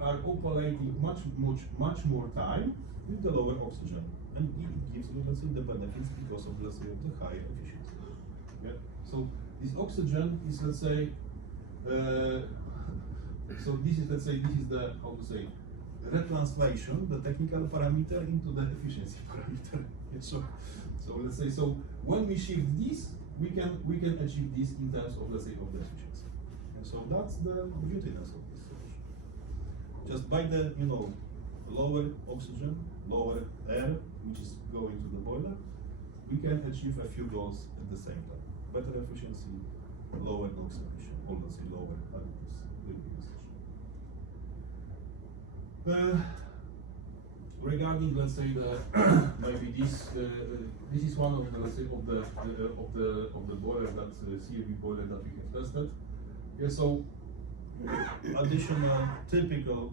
are operating much more time with the lower oxygen, and it gives let's say the benefits because of let's say of the higher efficiency. Yeah. So this oxygen is let's say so this is let's say this is the how to say retranslation, the technical parameter into the efficiency parameter. So let's say so when we shift this, we can achieve this in terms of let's say of the efficiency. And so that's the beautiness of this solution. Just by the lower oxygen, lower air which is going to the boiler, we can achieve a few goals at the same time. Better efficiency, lower NOx emission, or let's say lower additives will be essential. Regarding, let's say, the maybe this is one of the, let's say, of the boiler that CFB boiler that we have tested. Yeah, so additional typical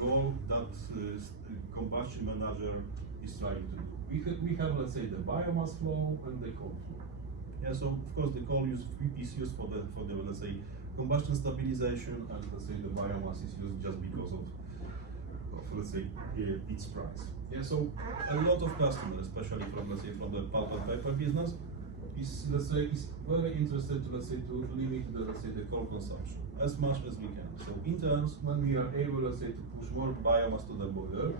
goal that combustion manager is trying to do. We have, let's say, the biomass flow and the coal flow. Yeah, so of course the coal is used for the let's say combustion stabilization, and let's say the biomass is used just because of let's say its price. Yeah, so a lot of customers, especially from, let's say, from the pulp and paper business, is, let's say, is very interested to, let's say, to limit the, let's say, the coal consumption as much as we can. So in terms, when we are able, let's say, to push more biomass to the boiler,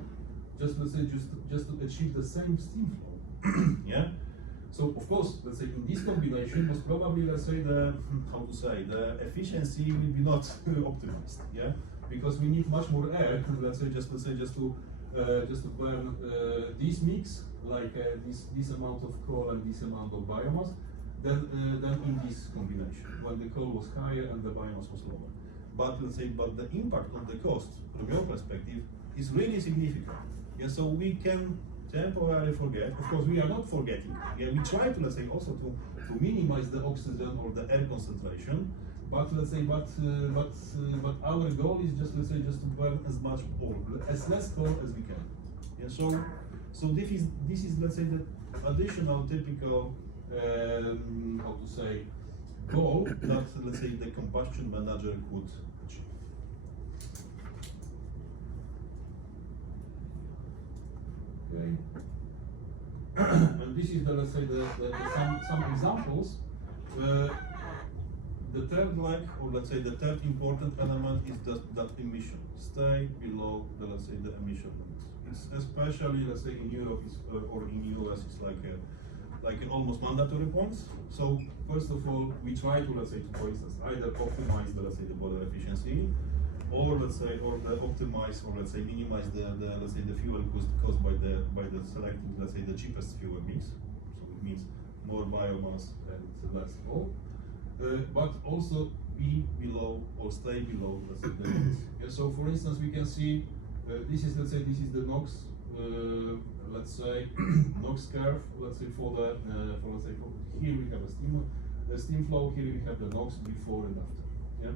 just, let's say, just to achieve the same steam flow. Yeah. So of course, let's say, in this combination was probably, let's say, the the efficiency will be not optimized. Yeah. Because we need much more air to, let's say, just to burn this mix, like this amount of coal and this amount of biomass, than in this combination, when the coal was higher and the biomass was lower. But let's say, but the impact on the cost from your perspective is really significant. Yeah, so we can temporarily forget. Of course, we are not forgetting. Yeah, we try to, let's say, also to minimize the oxygen or the air concentration. But let's say, but our goal is just, let's say, just to burn as much or as less coal as we can. Yeah. So this is let's say the additional typical goal that, let's say, the combustion manager could achieve. Okay. And this is the, let's say, some examples. The third leg, or let's say the third important element, is that emission. Stay below the, let's say, the emission limits. It's especially, let's say, in Europe or in US, it's like an almost mandatory points. So first of all, we try to, let's say, for instance, either optimize the, let's say, the boiler efficiency, or let's say, or the optimize, or let's say, minimize the let's say, the fuel cost caused by the selecting, let's say, the cheapest fuel mix. So it means more biomass and less coal. But also be below or stay below, let's say, the limits. Yeah, so for instance, we can see this is, let's say, this is the NOx, let's say, NOx curve. Let's say here we have a steam flow. Here we have the NOx before and after. Yeah.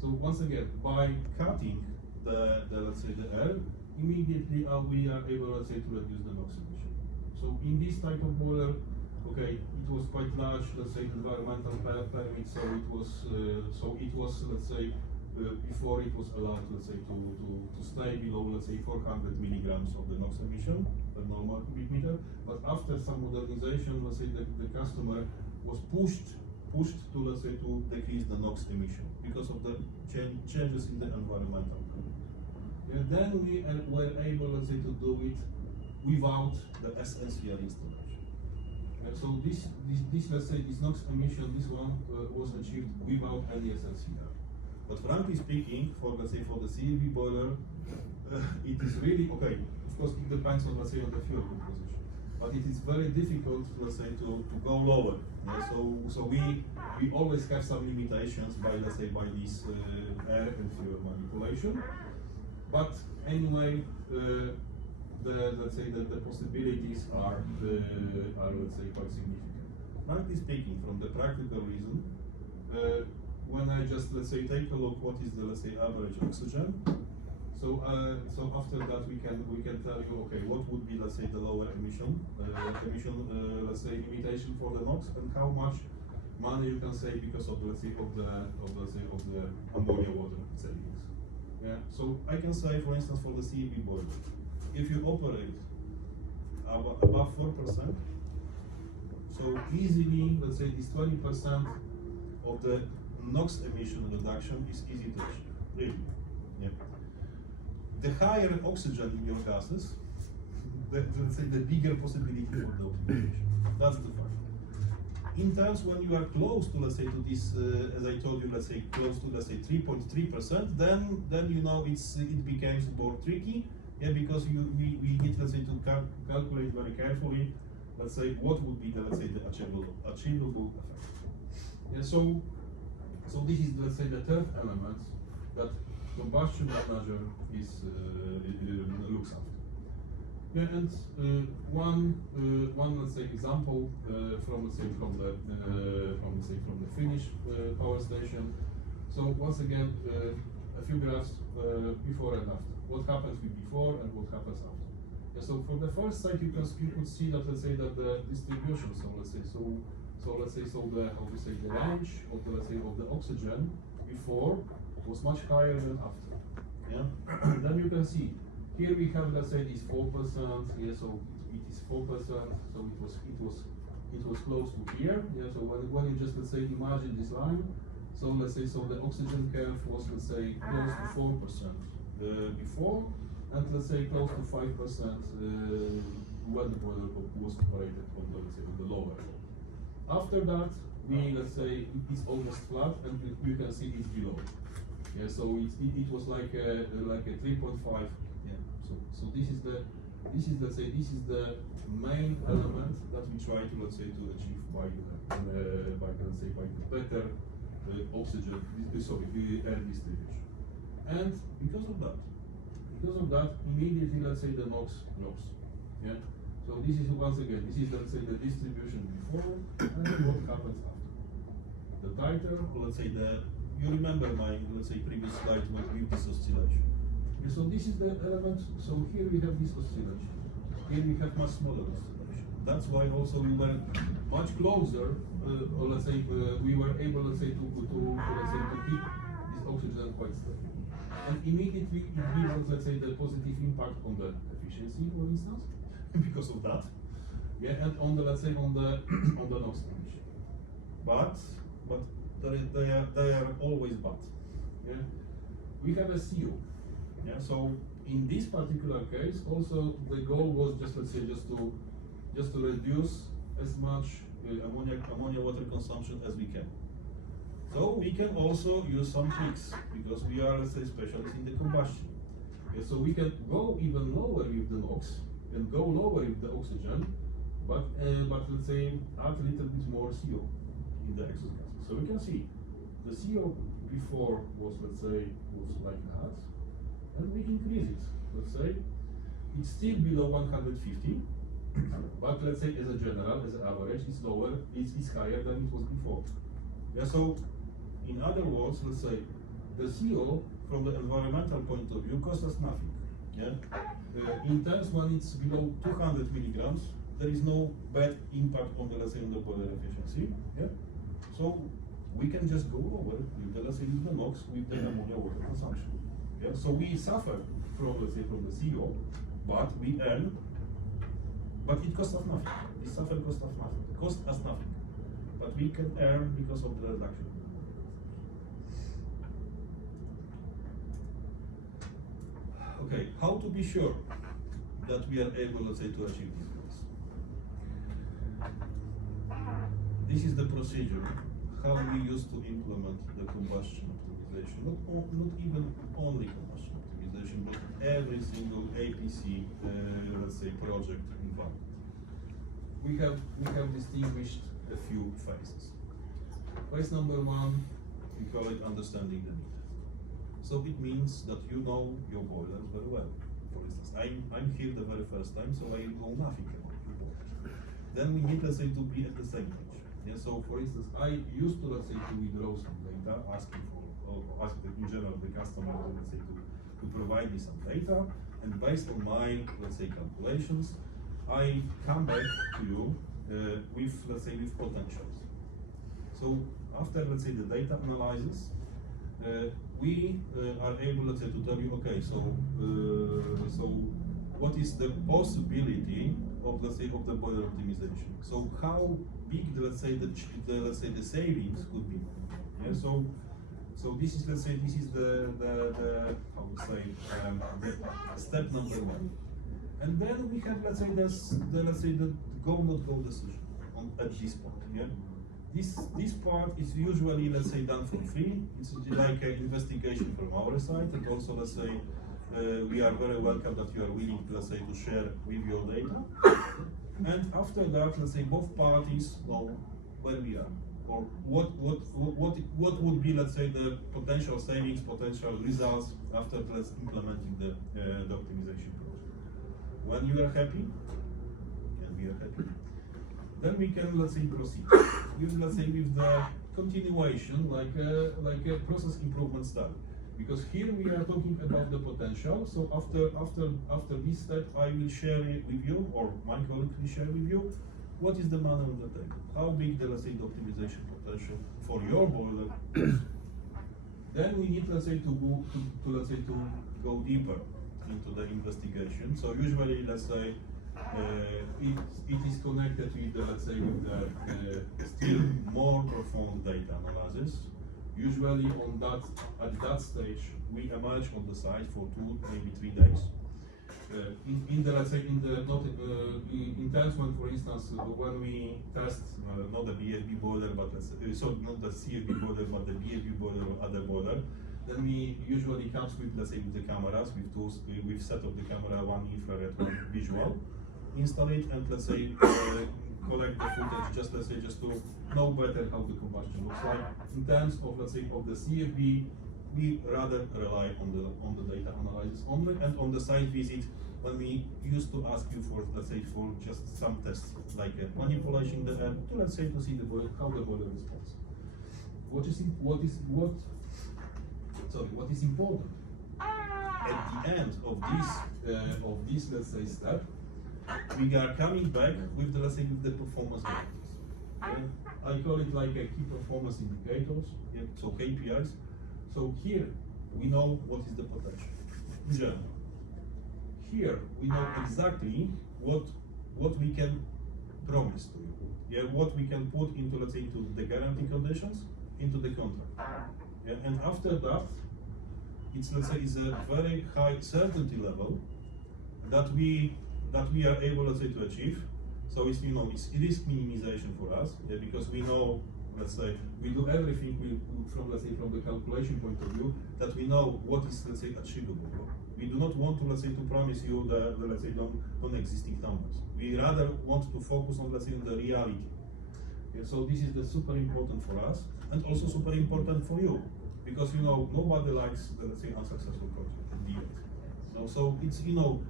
So once again, by cutting the let's say the air, immediately we are able, let's say, to reduce the NOx emission. So in this type of boiler, okay, it was quite large, let's say, environmental permit, so it was, let's say, before it was allowed, let's say, to stay below, let's say, 400 milligrams of the NOx emission per normal cubic meter. But after some modernization, let's say, the customer was pushed to, let's say, to decrease the NOx emission because of the changes in the environmental permit. And then we were able, let's say, to do it without the SNCR installation. So this let's say, this NOx emission, this one was achieved without any SNCR. But frankly speaking, for, let's say, for the CFB boiler, it is really okay. Of course, it depends on, let's say, on the fuel composition. But it is very difficult, let's say, to go lower. So we always have some limitations by, let's say, by this air and fuel manipulation. But anyway, let's say that the possibilities are let's say, quite significant. Frankly speaking, from the practical reason, when I just, let's say, take a look what is the, let's say, average oxygen. So after that we can tell you, okay, what would be, let's say, the lower emission let's say, limitation for the NOx, and how much money you can save because of, let's say, of the ammonia water savings. Yeah. So I can say, for instance, for the CFB boiler, if you operate above 4%, so easily, let's say, this 20% of the NOx emission reduction is easy to achieve. Really. Yeah. The higher oxygen in your gases, let's say, the bigger possibility for the optimization. That's the fact. In terms when you are close to, let's say, to this, as I told you, let's say, close to, let's say, 3.3%, then you know it becomes more tricky. Yeah, because we need, let's say, to calculate very carefully, let's say, what would be the, let's say, the achievable effect. Yeah, so this is, let's say, the third element that combustion manager is looks after. Yeah, and one let's say example from the Finnish power station. So once again, a few graphs before and after. What happens with before and what happens after. Yeah, so from the first side you could see that, let's say, that the distribution. So the range of the oxygen before was much higher than after. Yeah. Then you can see here we have, let's say, this 4%. Yeah, so it is 4%. So it was close to here. Yeah. So when you just, let's say, imagine this line. So let's say, so the oxygen curve was, let's say, close to 4% before, and let's say close to 5% when the boiler was operated on the, let's say, on the lower level. After that, let's say it's almost flat, and you can see it's below. Yeah, so it was like a 3.5. Yeah. So this is the main element that we try to, let's say, to achieve by the better oxygen, air distribution. And because of that, immediately, let's say, the NOx drops. Yeah. So this is, once again, this is, let's say, the distribution before and what happens after. The tighter, let's say, you remember my, let's say, previous slide with this oscillation. Yeah, so this is the element. So here we have this oscillation. Here we have much smaller oscillation. That's why also we were much closer, or let's say we were able, let's say, to keep this oxygen quite stable. And immediately it gives us, let's say, the positive impact on the efficiency, for instance, because of that. Yeah, and on the, let's say, on the NOx emission. But they are always but. Yeah, we have a CO. Yeah, so in this particular case, also the goal was just, let's say, just to reduce as much ammonia water consumption as we can. So we can also use some tricks because we are, let's say, specialists in the combustion. Yeah, so we can go even lower with the NOx and go lower with the oxygen, but let's say add a little bit more CO in the exhaust gases. So we can see the CO before was, let's say, was like that, and we increase it. Let's say it's still below 150, but let's say as a general, as an average, it's lower, it's higher than it was before. Yeah, so in other words, let's say the CO from the environmental point of view costs us nothing. Yeah, in terms when it's below 200 milligrams, there is no bad impact on the, let's say, on the boiler efficiency. Yeah, so we can just go lower with the, let's say, with the NOx, with the ammonia water consumption. Yeah, so we suffer from, let's say, from the CO, but we earn. But it costs us nothing. This suffer costs us nothing. But we can earn because of the reduction. Okay, how to be sure that we are able, let's say, to achieve these goals? This is the procedure, how we used to implement the combustion optimization, not even only combustion optimization, but every single APC, let's say, project involved. We have distinguished a few phases. Phase number one, we call it understanding the need. So it means that you know your boiler very well. For instance, I'm here the very first time, so I know nothing about your boiler. Then we need, let's say, to be at the same page. Yeah, so for instance, I used to, let's say, to withdraw some data, asking in general the customer to, let's say, to provide me some data, and based on my, let's say, calculations, I come back to you with, let's say, with potentials. So after, let's say, the data analysis, we are able, let's say, to tell you, okay, so what is the possibility of, let's say, of the boiler optimization? So how big, let's say, the savings could be? Yeah, so this is, let's say, this is the how to say, step number one. And then we have, let's say, the go not go decision at this point. Yeah, this part is usually, let's say, done for free. It's like an investigation from our side, and also, let's say, we are very welcome that you are willing, let's say, to share with your data. And after that, let's say both parties know where we are, or what would be, let's say, the potential savings, potential results after implementing the optimization project. When you are happy, and we are happy, then we can, let's say, proceed with, let's say, with the continuation, like a process improvement study. Because here we are talking about the potential. So after this step, I will share it with you, or my colleague will share with you, what is the money on the table, how big the, let's say, the optimization potential for your boiler. Then we need, let's say, to go deeper into the investigation. So usually, let's say, it is connected with the, let's say, with the still more profound data analysis. Usually at that stage, we emerge on the site for 2, maybe 3 days. In the, let's say, in times when, for instance, when we test not the BFB boiler, but let's say, so not the CFB boiler, but the BFB boiler or other boiler, then we usually comes with, let's say, with the cameras, with tools, we've set up the camera, one infrared, one visual, install it, and let's say collect the footage, just let's say, just to know better how the combustion looks like. In terms of, let's say, of the CFB, we rather rely on the data analysis only, and on the site visit, when we used to ask you for, let's say, for just some tests, like manipulation the air, to, let's say, to see the boiler, how the boiler responds. What is important at the end of this let's say step, we are coming back with the, let's say, with the performance guarantees. Yeah? I call it like a key performance indicators, yeah? So KPIs. So here we know what is the potential in general. Here we know exactly what we can promise to you. Yeah, what we can put into, let's say, into the guarantee conditions, into the contract. Yeah? And after that, it's, let's say, is a very high certainty level that we are able, let's say, to achieve. So it's, you know, it's risk minimization for us, yeah, because we know, let's say, we do everything from, let's say, from the calculation point of view, that we know what is, let's say, achievable. We do not want to, let's say, to promise you the let's say, non-existing numbers. We rather want to focus on, let's say, on the reality. Yeah, so this is the super important for us, and also super important for you, because, you know, nobody likes the, let's say, unsuccessful project in the end. You know, so it's, you know,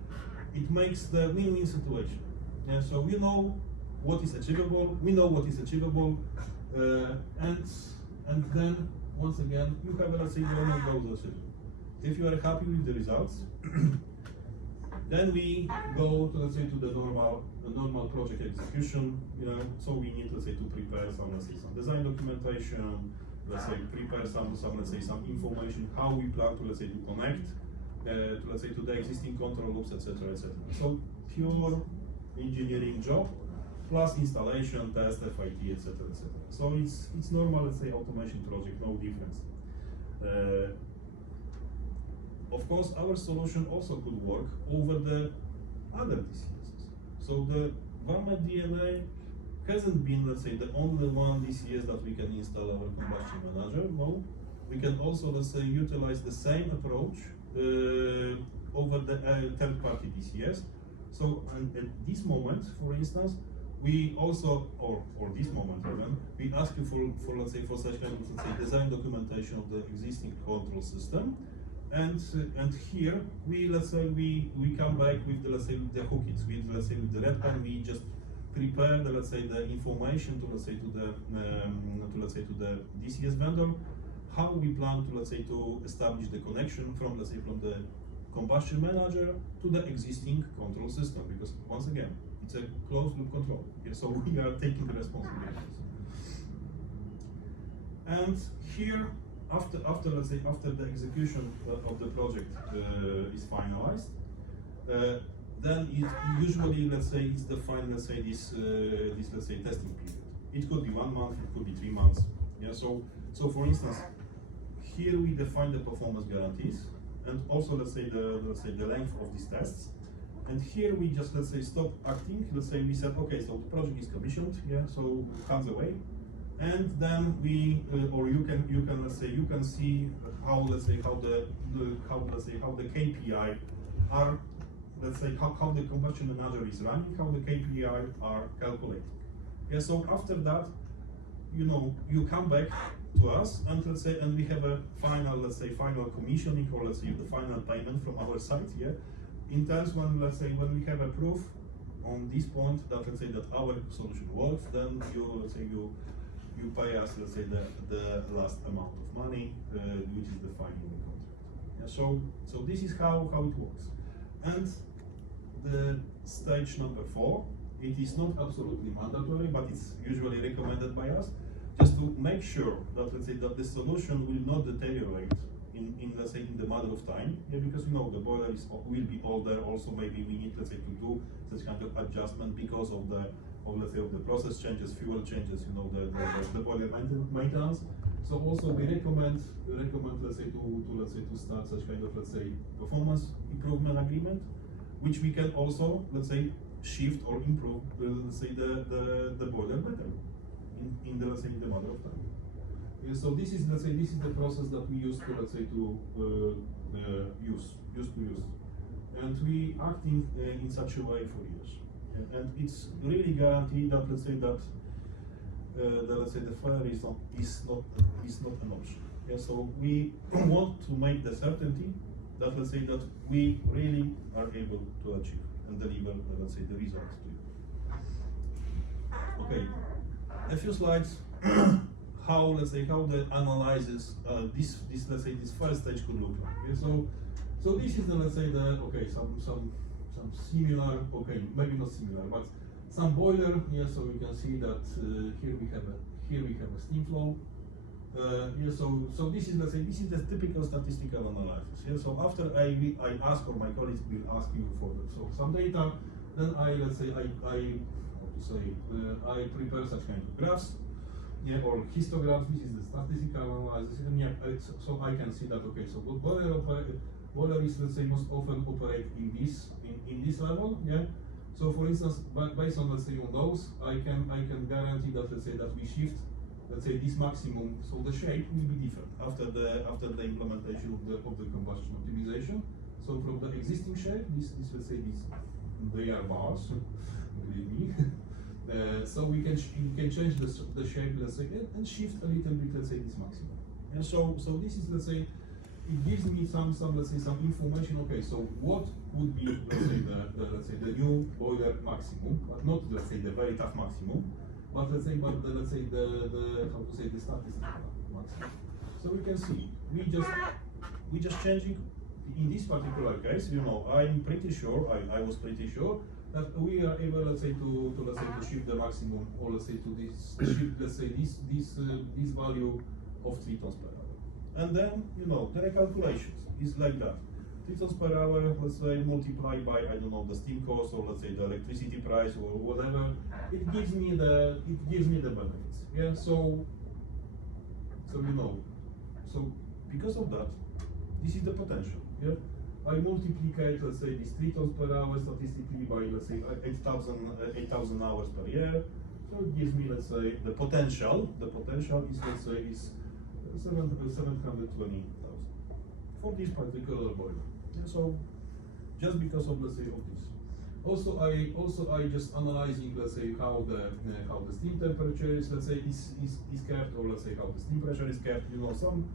it makes the win-win situation. Yeah, so we know what is achievable, and then once again you have, let's say, your own goals achieved. If you are happy with the results, then we go to, let's say, to the normal project execution. You know, so we need, let's say, to prepare some, let's say, some design documentation, let's say, prepare some let's say, some information how we plan to, let's say, to connect to, let's say, to the existing control loops, etc., etc. So pure engineering job plus installation, test, FIT, etc., etc. So it's normal, let's say, automation project, no difference. Of course, our solution also could work over the other DCSs. So the VAMA DNA hasn't been, let's say, the only one DCS that we can install our combustion manager. No, we can also, let's say, utilize the same approach over the third-party DCS. So at this moment, for instance, we also, or this moment even, we ask you for let's say, for such kind of, let's say, design documentation of the existing control system, and here we, let's say, we come back with the, let's say, the hookits, with, let's say, with the red pen, we just prepare the, let's say, the information to, let's say, to the DCS vendor, how we plan to, let's say, to establish the connection from, let's say, from the combustion manager to the existing control system, because once again, it's a closed loop control. Yeah, so we are taking the responsibilities. And here, after let's say, after the execution of the project is finalized, then it usually, let's say, it's defined, let's say, this let's say, testing period. It could be 1 month, it could be 3 months. Yeah. So for instance, here we define the performance guarantees, and also, let's say, the length of these tests. And here we just, let's say, stop acting. Let's say we said, okay, so the project is commissioned, yeah, so hands away. And then we, or you can, let's say, you can see how, let's say, how the KPI are let's say, how the combustion manager is running, how the KPI are calculated. Yeah, so after that, you know, you come back to us and let's say, and we have a final, let's say, final commissioning, or let's say the final payment from our side, yeah. In terms when, let's say, when we have a proof on this point that, let's say, that our solution works, then you, let's say, you pay us, let's say, the last amount of money, which is the final contract. Yeah, so this is how it works. And the stage number 4, it is not absolutely mandatory, but it's usually recommended by us, just to make sure that, let's say, that the solution will not deteriorate in let's say, in the matter of time, yeah, because you know the boiler will be older. Also, maybe we need, let's say, to do such kind of adjustment because of let's say, of the process changes, fuel changes, you know, the boiler maintenance. So also we recommend let's say, to start such kind of, let's say, performance improvement agreement, which we can also, let's say, shift or improve, let's say, the boiler better in the, let's say, in the matter of time. Yeah, so this is, let's say, this is the process that we use to, let's say, to use, and we acting in such a way for years, yeah, and it's really guaranteed that, let's say, that let's say, the fire is not an option. Yeah, so we want to make the certainty that, let's say, that we really are able to achieve and deliver, let's say, the results to you. Okay, a few slides. How, let's say, how the analysis this let's say, this first stage could look like. Yeah, so this is the, let's say, the, okay, some similar, okay, maybe not similar, but some boiler. Yeah, so we can see that here we have a steam flow. Yeah, so this is, let's say, this is the typical statistical analysis. Yeah, so after I ask, or my colleagues will ask you for some data, then I, let's say, I prepare such kind of graphs, yeah, or histograms. This is the statistical analysis, and yeah, so I can see that, okay, so boiler is, let's say, most often operate in this level, yeah. So for instance, based on, let's say, on those, I can guarantee that, let's say, that we shift, let's say, this maximum, so the shape will be different after the implementation of the combustion optimization. So from the existing shape, this let's say, they are bars, believe me. So we can change the shape, let's say, and shift a little bit, let's say, this maximum. And so this is, let's say, it gives me some let's say, some information. Okay, so what would be, let's say, the new boiler maximum, but not, let's say, the very tough maximum, but let's say, the how to say, the statistical maximum. So we can see we just changing in this particular case. You know, I'm pretty sure, I was pretty sure that we are able, let's say, to shift the maximum, or let's say, to shift, let's say, this value of 3 tons per hour. And then, you know, the recalculations is like that. 3 tons per hour, let's say, multiplied by, I don't know, the steam cost, or let's say the electricity price, or whatever. It gives me the benefits. Yeah. So you know, so because of that, this is the potential. Yeah. I multiply, let's say, this 3 tons per hour statistically by, let's say, 8,000 hours per year. So it gives me, let's say, the potential. The potential is, let's say, is 720,000 for this particular boiler. Yeah, so just because of, let's say, of this. Also, I just analyzing, let's say, how the steam temperature is, let's say, is kept, or let's say, how the steam pressure is kept. You know, some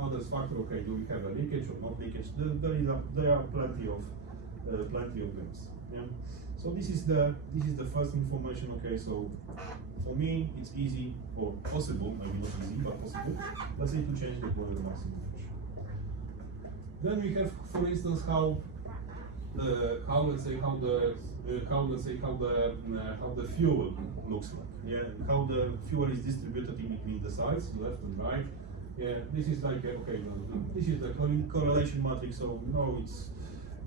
other factor. Okay, do we have a leakage or not leakage? There are plenty of them. Yeah. So this is the first information. Okay, so for me it's easy, or possible, maybe not easy, but possible, let's say, to change the boiler maximum pressure. Then we have, for instance, how the fuel looks like. Yeah, how the fuel is distributed in between the sides, left and right. Yeah, this is like this is the correlation matrix. So you know, it's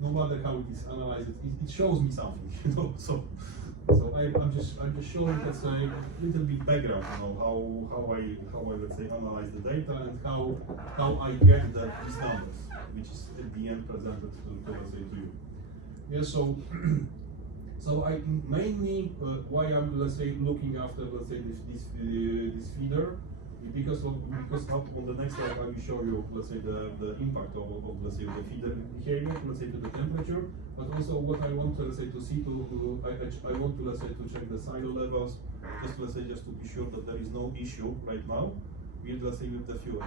no matter how it is analyzed, it shows me something. You know, so I'm just showing, let's say, a little bit background. You know, how I let's say, analyze the data, and how I get these numbers, which is at the end presented to let's say, to you. Yeah. So I mainly why I'm, let's say, looking after, let's say, this feeder. because up on the next slide I will show you, let's say, the impact of let's say the feeder behavior, let's say, to the temperature, but also what I want to, let's say, to see I want to, let's say, to check the silo levels, just to be sure that there is no issue right now with, let's say, with the fuel.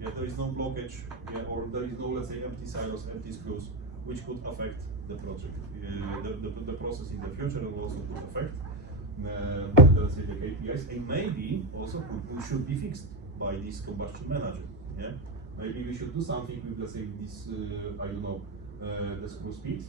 Yeah, there is no blockage, yeah, or there is no, let's say, empty silos, empty screws, which could affect the project, the process in the future, and also could affect let's say, the KPIs, and maybe also should be fixed by this combustion manager. Yeah, maybe we should do something with, let's say, this I don't know, the screw speeds,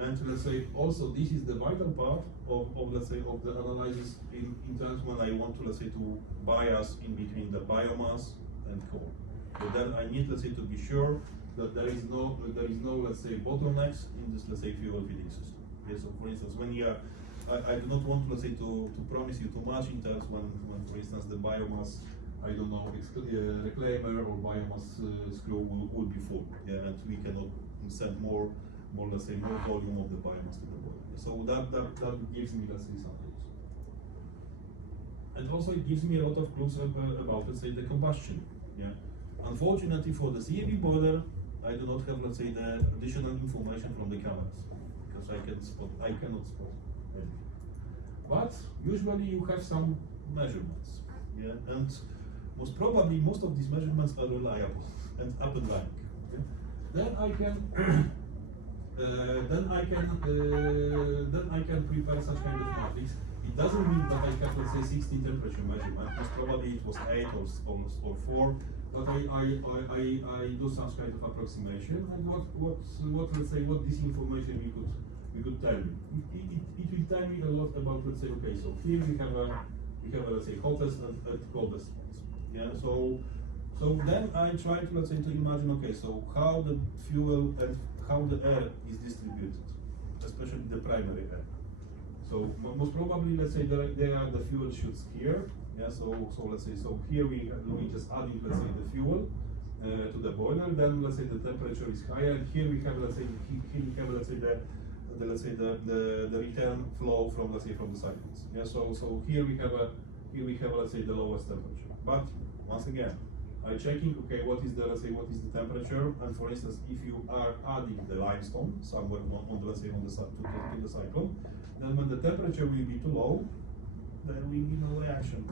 and let's say also this is the vital part of let's say of the analysis in terms when I want to, let's say, to bias in between the biomass and coal. But then I need, let's say, to be sure that there is no let's say bottlenecks in this, let's say, fuel feeding system. Yeah, so for instance, when you are, I do not want, let's say, to promise you too much in terms when for instance the biomass, I don't know, reclaimer or biomass screw will be full, yeah, and we cannot send more let's say more volume of the biomass to the boiler. So that gives me, let's say, some clues. And also it gives me a lot of clues about, let's say, the combustion. Yeah. Unfortunately for the CAV boiler, I do not have, let's say, the additional information from the cameras, because I cannot spot anything. But usually you have some measurements, yeah, and most probably most of these measurements are reliable and up and running. Yeah? Then I can prepare such kind of matrix. It doesn't mean that I have, let's say, 16 temperature measurement. Most probably it was 8 or 4. But I do such kind of approximation, and what let's say, what this information we could tell me. It will tell me a lot about, let's say, okay, so here we have a let's say hottest and coldest spots. Yeah, so then I try to, let's say, to imagine, okay, so how the fuel and how the air is distributed, especially the primary air. So most probably, let's say, there are the fuel chutes here. Yeah, so let's say, so here we just adding, let's say, the fuel to the boiler. Then let's say the temperature is higher. And here we have, let's say, the return flow from, let's say, from the cycles. Yeah, so here we have let's say the lowest temperature. But once again, I'm checking, okay, what is the temperature, and for instance, if you are adding the limestone somewhere on the, let's say, to the cycle, then when the temperature will be too low, then we need no reaction.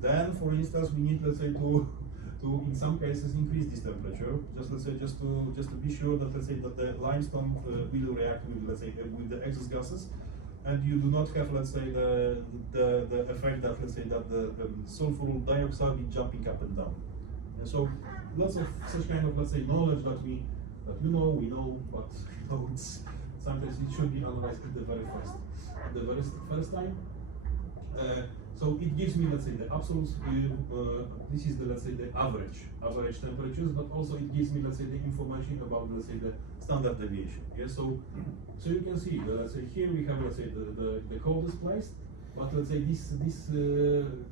Then, for instance, we need, let's say, to in some cases increase this temperature, just to be sure that, let's say, that the limestone will react with, let's say, with the exhaust gases, and you do not have, let's say, the effect that, let's say, that the sulfur dioxide is jumping up and down. And so lots of such kind of, let's say, knowledge that we know, but it's sometimes it should be analyzed at the very first time. So it gives me, let's say, the absolute, this is the, let's say, the average temperatures, but also it gives me, let's say, the information about, let's say, the standard deviation. Yeah, so you can see, let's say, here we have, let's say, the coldest place, but let's say this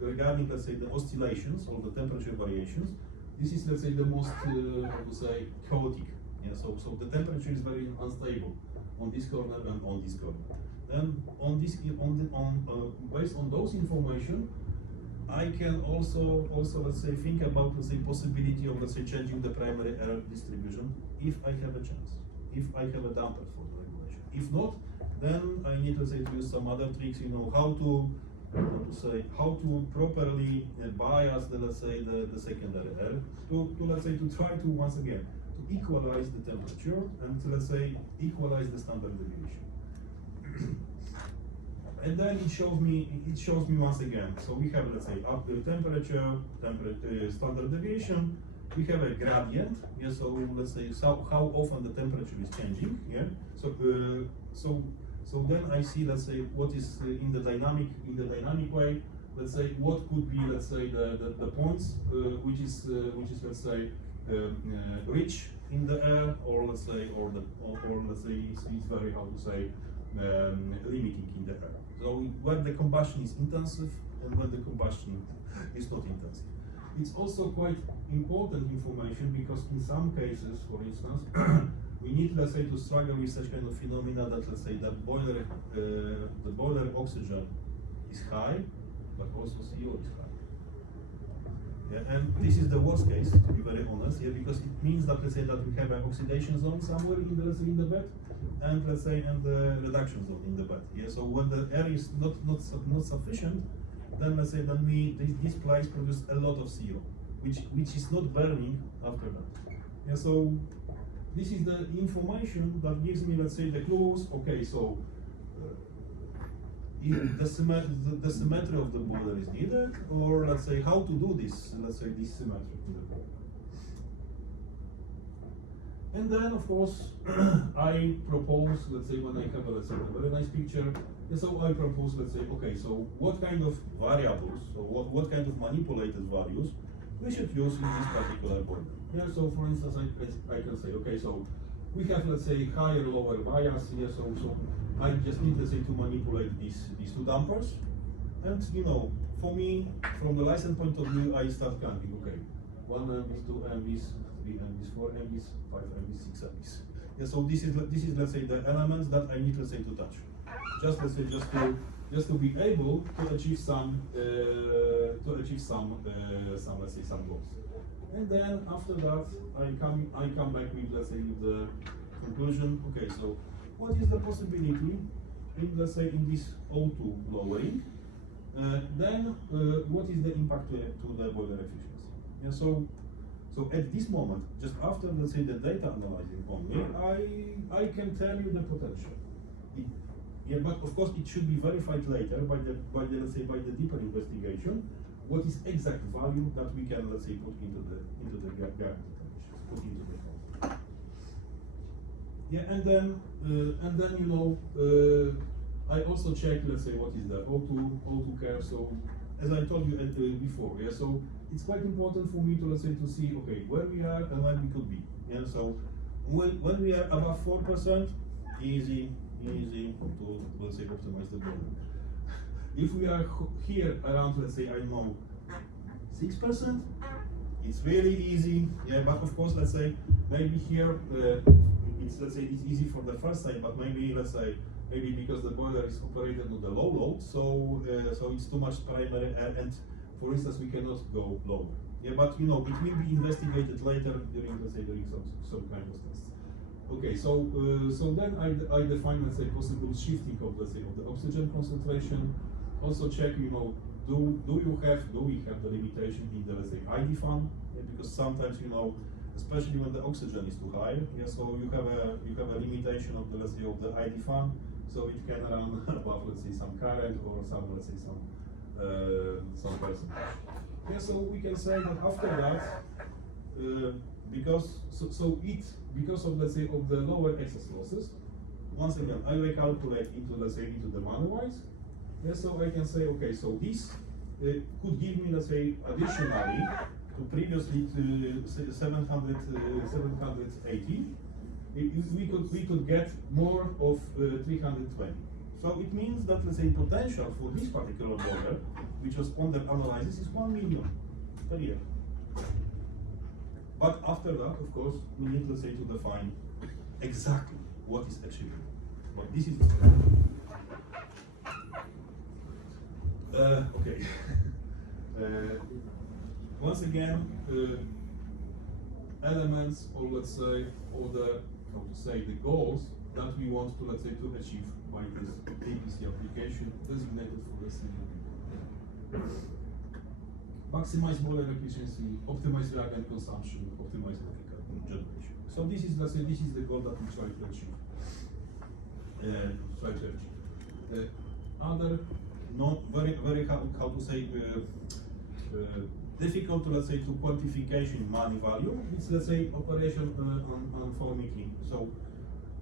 regarding, let's say, the oscillations or the temperature variations, this is, let's say, the most, how to say, chaotic. Yeah, so the temperature is very unstable on this corner and on this corner. Then based on those information, I can also let's say think about, let's say, possibility of, let's say, changing the primary air distribution if I have a chance, if I have a damper for the regulation. If not, then I need, let's say, to use some other tricks, how to properly bias the, let's say, the secondary air to let's say, to try to once again to equalize the temperature and to, let's say, equalize the standard deviation. And then it shows me once again. So we have, let's say, up the temperature, standard deviation. We have a gradient. Yeah. So let's say how often the temperature is changing. Yeah. So then I see, let's say, what is in the dynamic way. Let's say what could be, let's say, the points which is let's say rich in the air, or let's say it's very, how to say, limiting in the air. So when the combustion is intensive and when the combustion is not intensive. It's also quite important information because in some cases, for instance, we need, let's say, to struggle with such kind of phenomena that, let's say, the boiler oxygen is high, but also CO is high. Yeah, and this is the worst case, to be very honest, yeah, because it means that, let's say, that we have an oxidation zone somewhere in the, let's say, in the bed, and let's say, and the reduction zone in the bed. Yeah, so when the air is not sufficient, then let's say then this place produces a lot of CO, which is not burning after that. Yeah, so this is the information that gives me, let's say, the clues. Okay, so the symmetry of the border is needed, or let's say how to do this, let's say this symmetry in the border. And then, of course, I propose, let's say, when I have let's say, a very nice picture, so I propose, let's say, okay, so what kind of variables, or what kind of manipulated values we should use in this particular border. Yeah, so for instance, I can say, okay, so we have, let's say, higher, lower bias here, so I just need, let's say, to manipulate these two dampers. And, you know, for me, from the license point of view, I start counting, okay, 1 MVs, 2 MVs, 3 MVs, 4 MVs, 5 MVs, 6 MVs. Yeah, so this is, let's say, the elements that I need, let's say, to touch. Just, let's say, just to be able to achieve some, let's say, some goals. And then after that, I come back with, let's say, with the conclusion. Okay, so what is the possibility in, let's say, in this O2 lowering? Then what is the impact to the boiler efficiency? And so at this moment, just after, let's say, the data analyzing only, I can tell you the potential. Yeah, but of course it should be verified later by the let's say, by the deeper investigation. What is exact value that we can, let's say, put into the guarantee conditions, put into the code. Yeah, and then you know, I also check, let's say, what is the O2 curve. So as I told you before, yeah, so it's quite important for me to, let's say, to see, okay, where we are and where we could be. Yeah, so when we are above 4%, easy to, let's say, optimize the boiler. If we are here around, let's say, I know, 6%, it's really easy. Yeah, but of course, let's say, maybe here, it's easy for the first time, but maybe, let's say, maybe because the boiler is operated with the low load, so it's too much primary air, and for instance, we cannot go lower. Yeah, but you know, it will be investigated later during, let's say, some kind of tests. Okay, so then I define, let's say, possible shifting of, let's say, of the oxygen concentration. Also check, you know, do we have the limitation in the, let's say, ID fan? Yeah, because sometimes, you know, especially when the oxygen is too high, yeah, so you have a limitation of the, let's say, of the ID fan, so it can run above, let's say, some current or some, let's say, some percentage. Yeah, so we can say that after that, because of, let's say, of the lower excess losses, once again I recalculate into, let's say, into the manualize. Yeah, so I can say, okay, so this could give me, let's say, additionally to previously to 780, we could get more of 320. So it means that, let's say, potential for this particular boiler, which was under analysis, is 1 million per year. But after that, of course, we need, let's say, to define exactly what is achievable. But this is okay. Once again, elements, or let's say, or the goals that we want to, let's say, to achieve by this APC application designated for the single. Maximize boiler efficiency, optimize reagent consumption, optimize electrical generation. So this is, let's say, this is the goal that we try to achieve. Other not very how to say difficult to, let's say, to quantification money value. It's, let's say, operation on formicky. So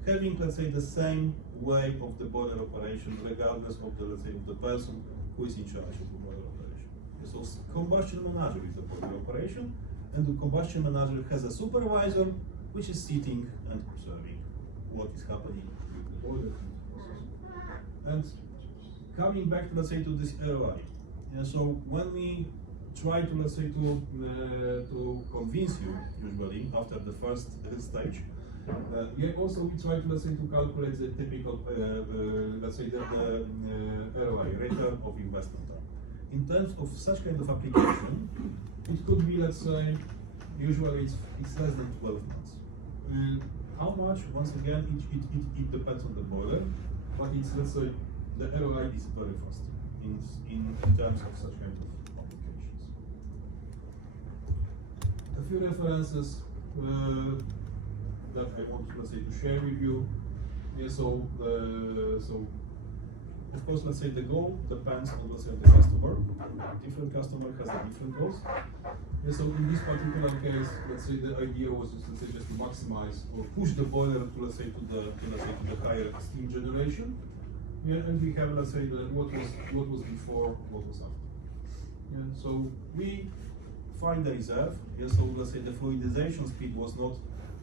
having, let's say, the same way of the boiler operation regardless of the, let's say, of the person who is in charge of the boiler operation. So combustion manager is the boiler operation, and the combustion manager has a supervisor which is sitting and observing what is happening with the boiler process. And coming back, let's say, to this ROI. And so when we try to, let's say, to convince you, usually after the first stage, we try to, let's say, to calculate the typical, let's say, the ROI, return of investment. in terms of such kind of application, it could be, let's say, usually it's less than 12 months. How much? Once again, it depends on the boiler, but it's, let's say, the ROI is very fast in terms of such kind of applications. A few references that I want, let's say, to share with you. Yeah, so of course, let's say the goal depends on, let's say, the customer. Different customer has a different goals. Yeah, so in this particular case, let's say the idea was just, let's say, just to maximize or push the boiler to, let's say, to the higher steam generation. Yeah, and we have, let's say, what was before, what was after. Yeah, so we find the reserve. Yeah, so let's say the fluidization speed was not,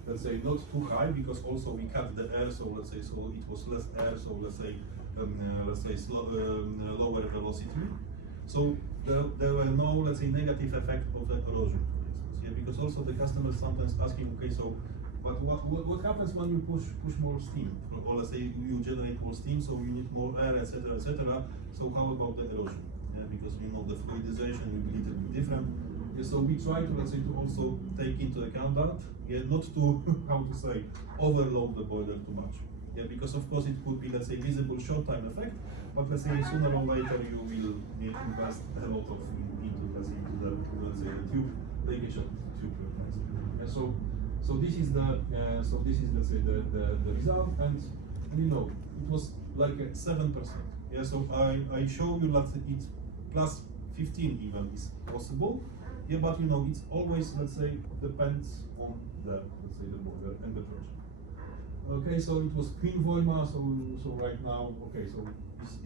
let's say, not too high, because also we cut the air, so let's say, so it was less air, so let's say lower velocity. So there were no, let's say, negative effect of the erosion, for instance. Yeah, because also the customers sometimes asking, okay, so but what happens when you push more steam, or let's say you generate more steam, so you need more air, etc., etc. So how about the erosion? Yeah, because we know the fluidization will be a little bit different. Yeah, so we try to, let's say, to also take into account that, yeah, not to how to say overload the boiler too much. Yeah, because of course it could be, let's say, visible short-time effect, but let's say sooner or later you will invest a lot of into, let's say, the tube leakage of tube replacement. Yeah, so this is the let's say the result, and you know it was like a 7%. Yeah, so I show you that it's plus 15 even is possible. Yeah, but you know it's always, let's say, depends on the, let's say, the boiler and the project. Okay, so it was Queen Voima. So right now, okay, so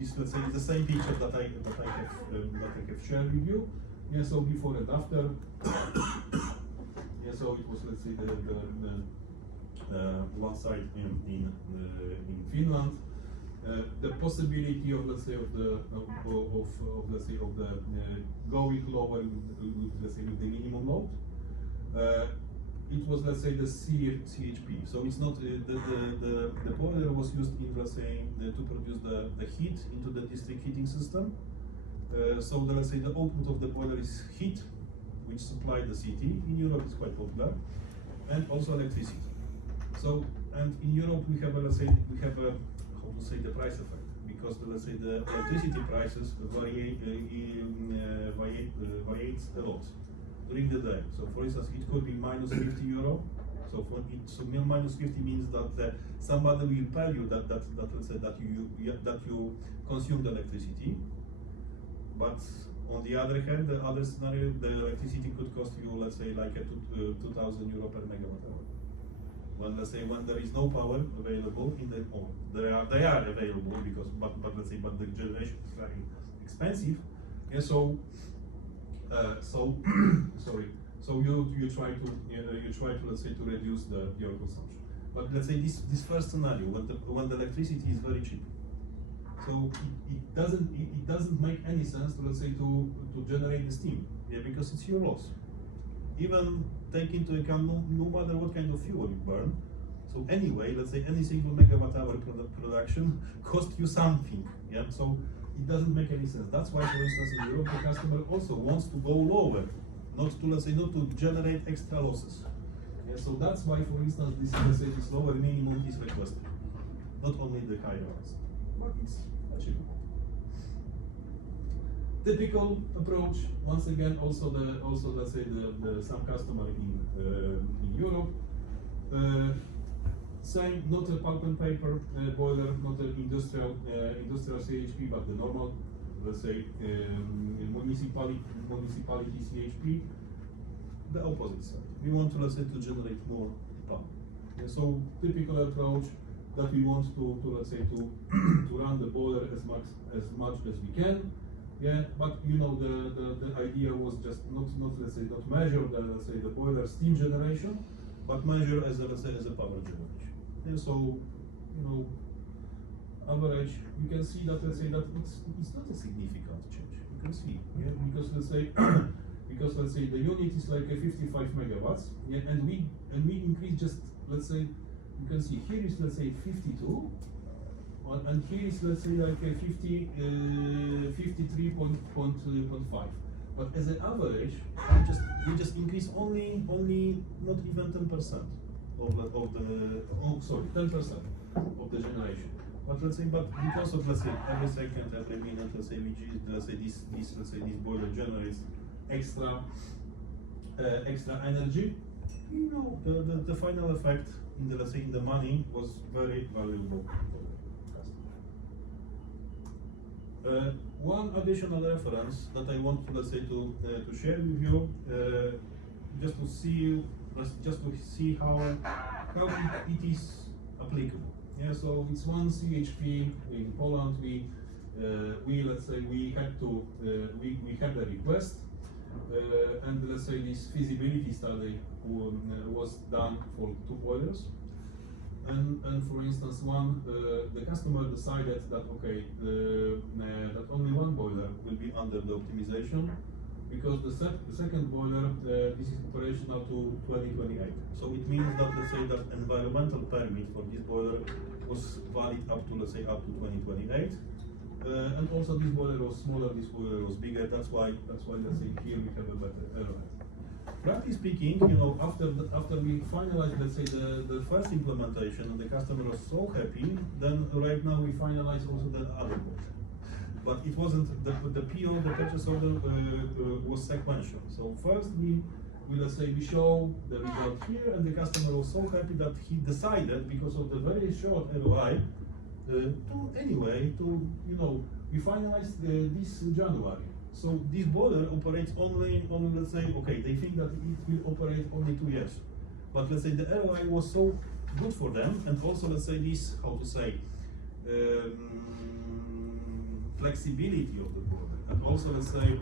it's let's say the same picture that I have shared with you. Yeah, so before and after. Yeah, so it was, let's say, the one side in Finland. The possibility of, let's say, going lower with, let's say, with the minimum load. It was, let's say, the CHP. So it's not the boiler was used in, let's say, to produce the heat into the district heating system. So let's say the output of the boiler is heat, which supply the city. In Europe, it's quite popular, and also electricity. So, and in Europe we have, let's say, how to say, the price effect, because let's say the electricity prices variates a lot during the day. So, for instance, it could be minus 50 euro. So for it, so minus 50 means that somebody will tell you that let's say that you consume the electricity, but on the other hand, the other scenario, the electricity could cost you, let's say, like a 2,000 euro per megawatt hour. When, let's say, when there is no power available in the home, they are available, because but let's say, but the generation is very expensive. Yeah, so sorry. So you try to let's say to reduce your consumption. But let's say this first scenario, when the electricity is very cheap, so it doesn't make any sense to, let's say, to generate the steam, yeah, because it's your loss. Even take into account no matter what kind of fuel you burn. So anyway, let's say any single megawatt hour production costs you something, yeah. So it doesn't make any sense. That's why, for instance, in Europe, the customer also wants to go lower, not to generate extra losses. Yeah, so that's why, for instance, this lower minimum is requested, not only the higher ones, but it's achievable. Typical approach, once again, also let's say the some customer in Europe. Same, not a pulp and paper boiler, not an industrial CHP, but the normal, let's say, municipality CHP. The opposite side. We want to, let's say, to generate more power. Yeah, so typical approach that we want to let's say to run the boiler as much as we can. Yeah, but you know the idea was just not let's say not measure the boiler steam generation, but measure as a power generation. And so, you know, average, you can see that, let's say, that it's not a significant change. You can see, yeah, because let's say the unit is like a 55 megawatts, yeah, and we increase just, let's say, you can see here is, let's say, 52, And here is, let's say, like a 53.5. But as an average, we just increase only not even 10% of the 10% of the generation. But let's say, because of, let's say, every second, every minute, let's say, this boiler generates extra energy, you know, the final effect in the, let's say, in the money was very valuable for the customer. One additional reference that I want to, let's say, to share with you, just to see how it is applicable. Yeah, so it's one CHP in Poland. We let's say we had a request, and let's say this feasibility study was done for 2 boilers. And for instance, the customer decided that okay, that only 1 boiler will be under the optimization, because the second boiler this is operational to 2028. So it means that, let's say, that environmental permit for this boiler was valid up to, let's say, up to 2028. And also this boiler was smaller, this boiler was bigger. That's why let's say here we have a better error. Practically speaking, you know, after we finalized, let's say, the first implementation, and the customer was so happy, then right now we finalize also the other boiler. But it wasn't the PO, the purchase order was sequential. So first we let's say we show the result here, and the customer was so happy that he decided, because of the very short ROI, we finalized this January. So this boiler operates only, let's say, okay, they think that it will operate only 2 years. But let's say the ROI was so good for them, and also, let's say, this, how to say, flexibility of the boiler, and also, let's say,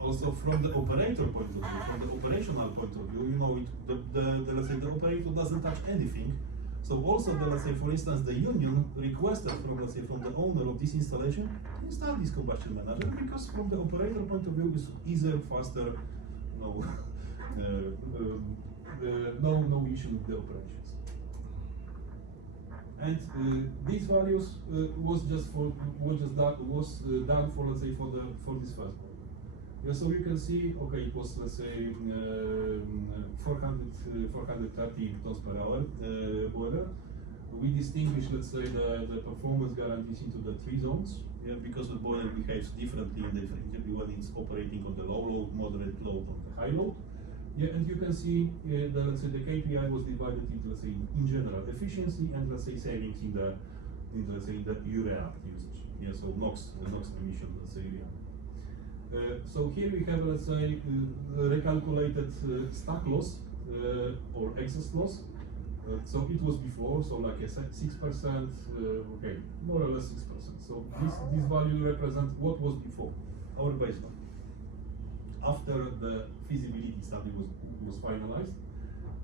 also from the operator point of view, from the operational point of view, you know, let's say the operator doesn't touch anything. So also, let's say, for instance, the union requested from, let's say, from the owner of this installation to install this combustion manager, because from the operator point of view, it's easier, faster, no issue with the operations. And these values was done for, let's say, for this first one. Yeah, so you can see, okay, it was, let's say, 430 tons per hour boiler. We distinguish, let's say, the performance guarantees into the 3 zones. Yeah, because the boiler behaves differently when it's operating on the low load, moderate load, on the high load. Yeah, and you can see let's say the KPI was divided into, let's say, in general efficiency, and, let's say, savings in the urea usage. Yeah, so NOx emission, let's say, urea. So here we have, let's say, recalculated stack loss or excess loss. So it was before, so like a 6%, okay, more or less 6%. So this value represents what was before, our baseline. After the feasibility study was finalized,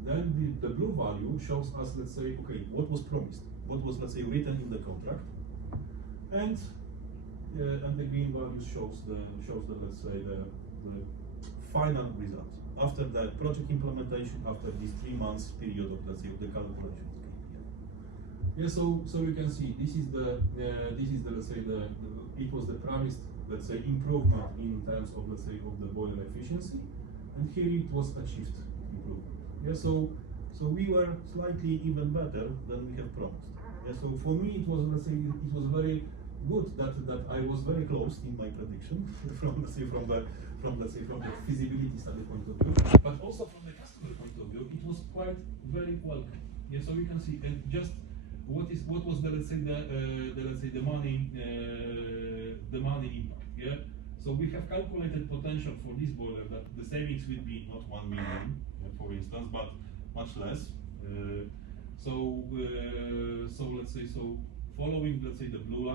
then the blue value shows us, let's say, okay, what was promised, what was, let's say, written in the contract, and the green value shows the let's say the final result after the project implementation, after this 3 months period of, let's say, of the calculation. Yeah, so you can see this is the let's say it was the promised, let's say, improvement in terms of, let's say, of the boiler efficiency, and here it was achieved improvement. Yeah, so we were slightly even better than we have promised. Yeah, so for me it was, let's say, it was very good that I was very close in my prediction from the feasibility study point of view, but also from the customer point of view, it was quite very welcome. Yeah, so you can see, and just what was the, let's say, the money impact. Yeah, so we have calculated potential for this boiler that the savings will be not 1 million, for instance, but much less. So let's say, following, let's say, the blue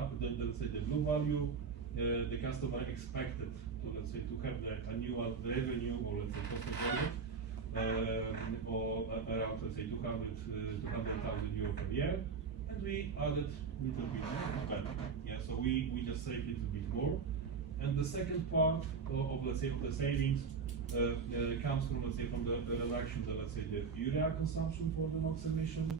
value, the customer expected to, let's say, to have the annual revenue, or, let's say, cost of ownership, or around, let's say, 200,000 euro per year, and we added a little bit more. Yeah, so we just saved a little bit more, and the second part of let's say, of the savings comes from, let's say, from the reduction, let's say, the urea consumption for the NOx emission.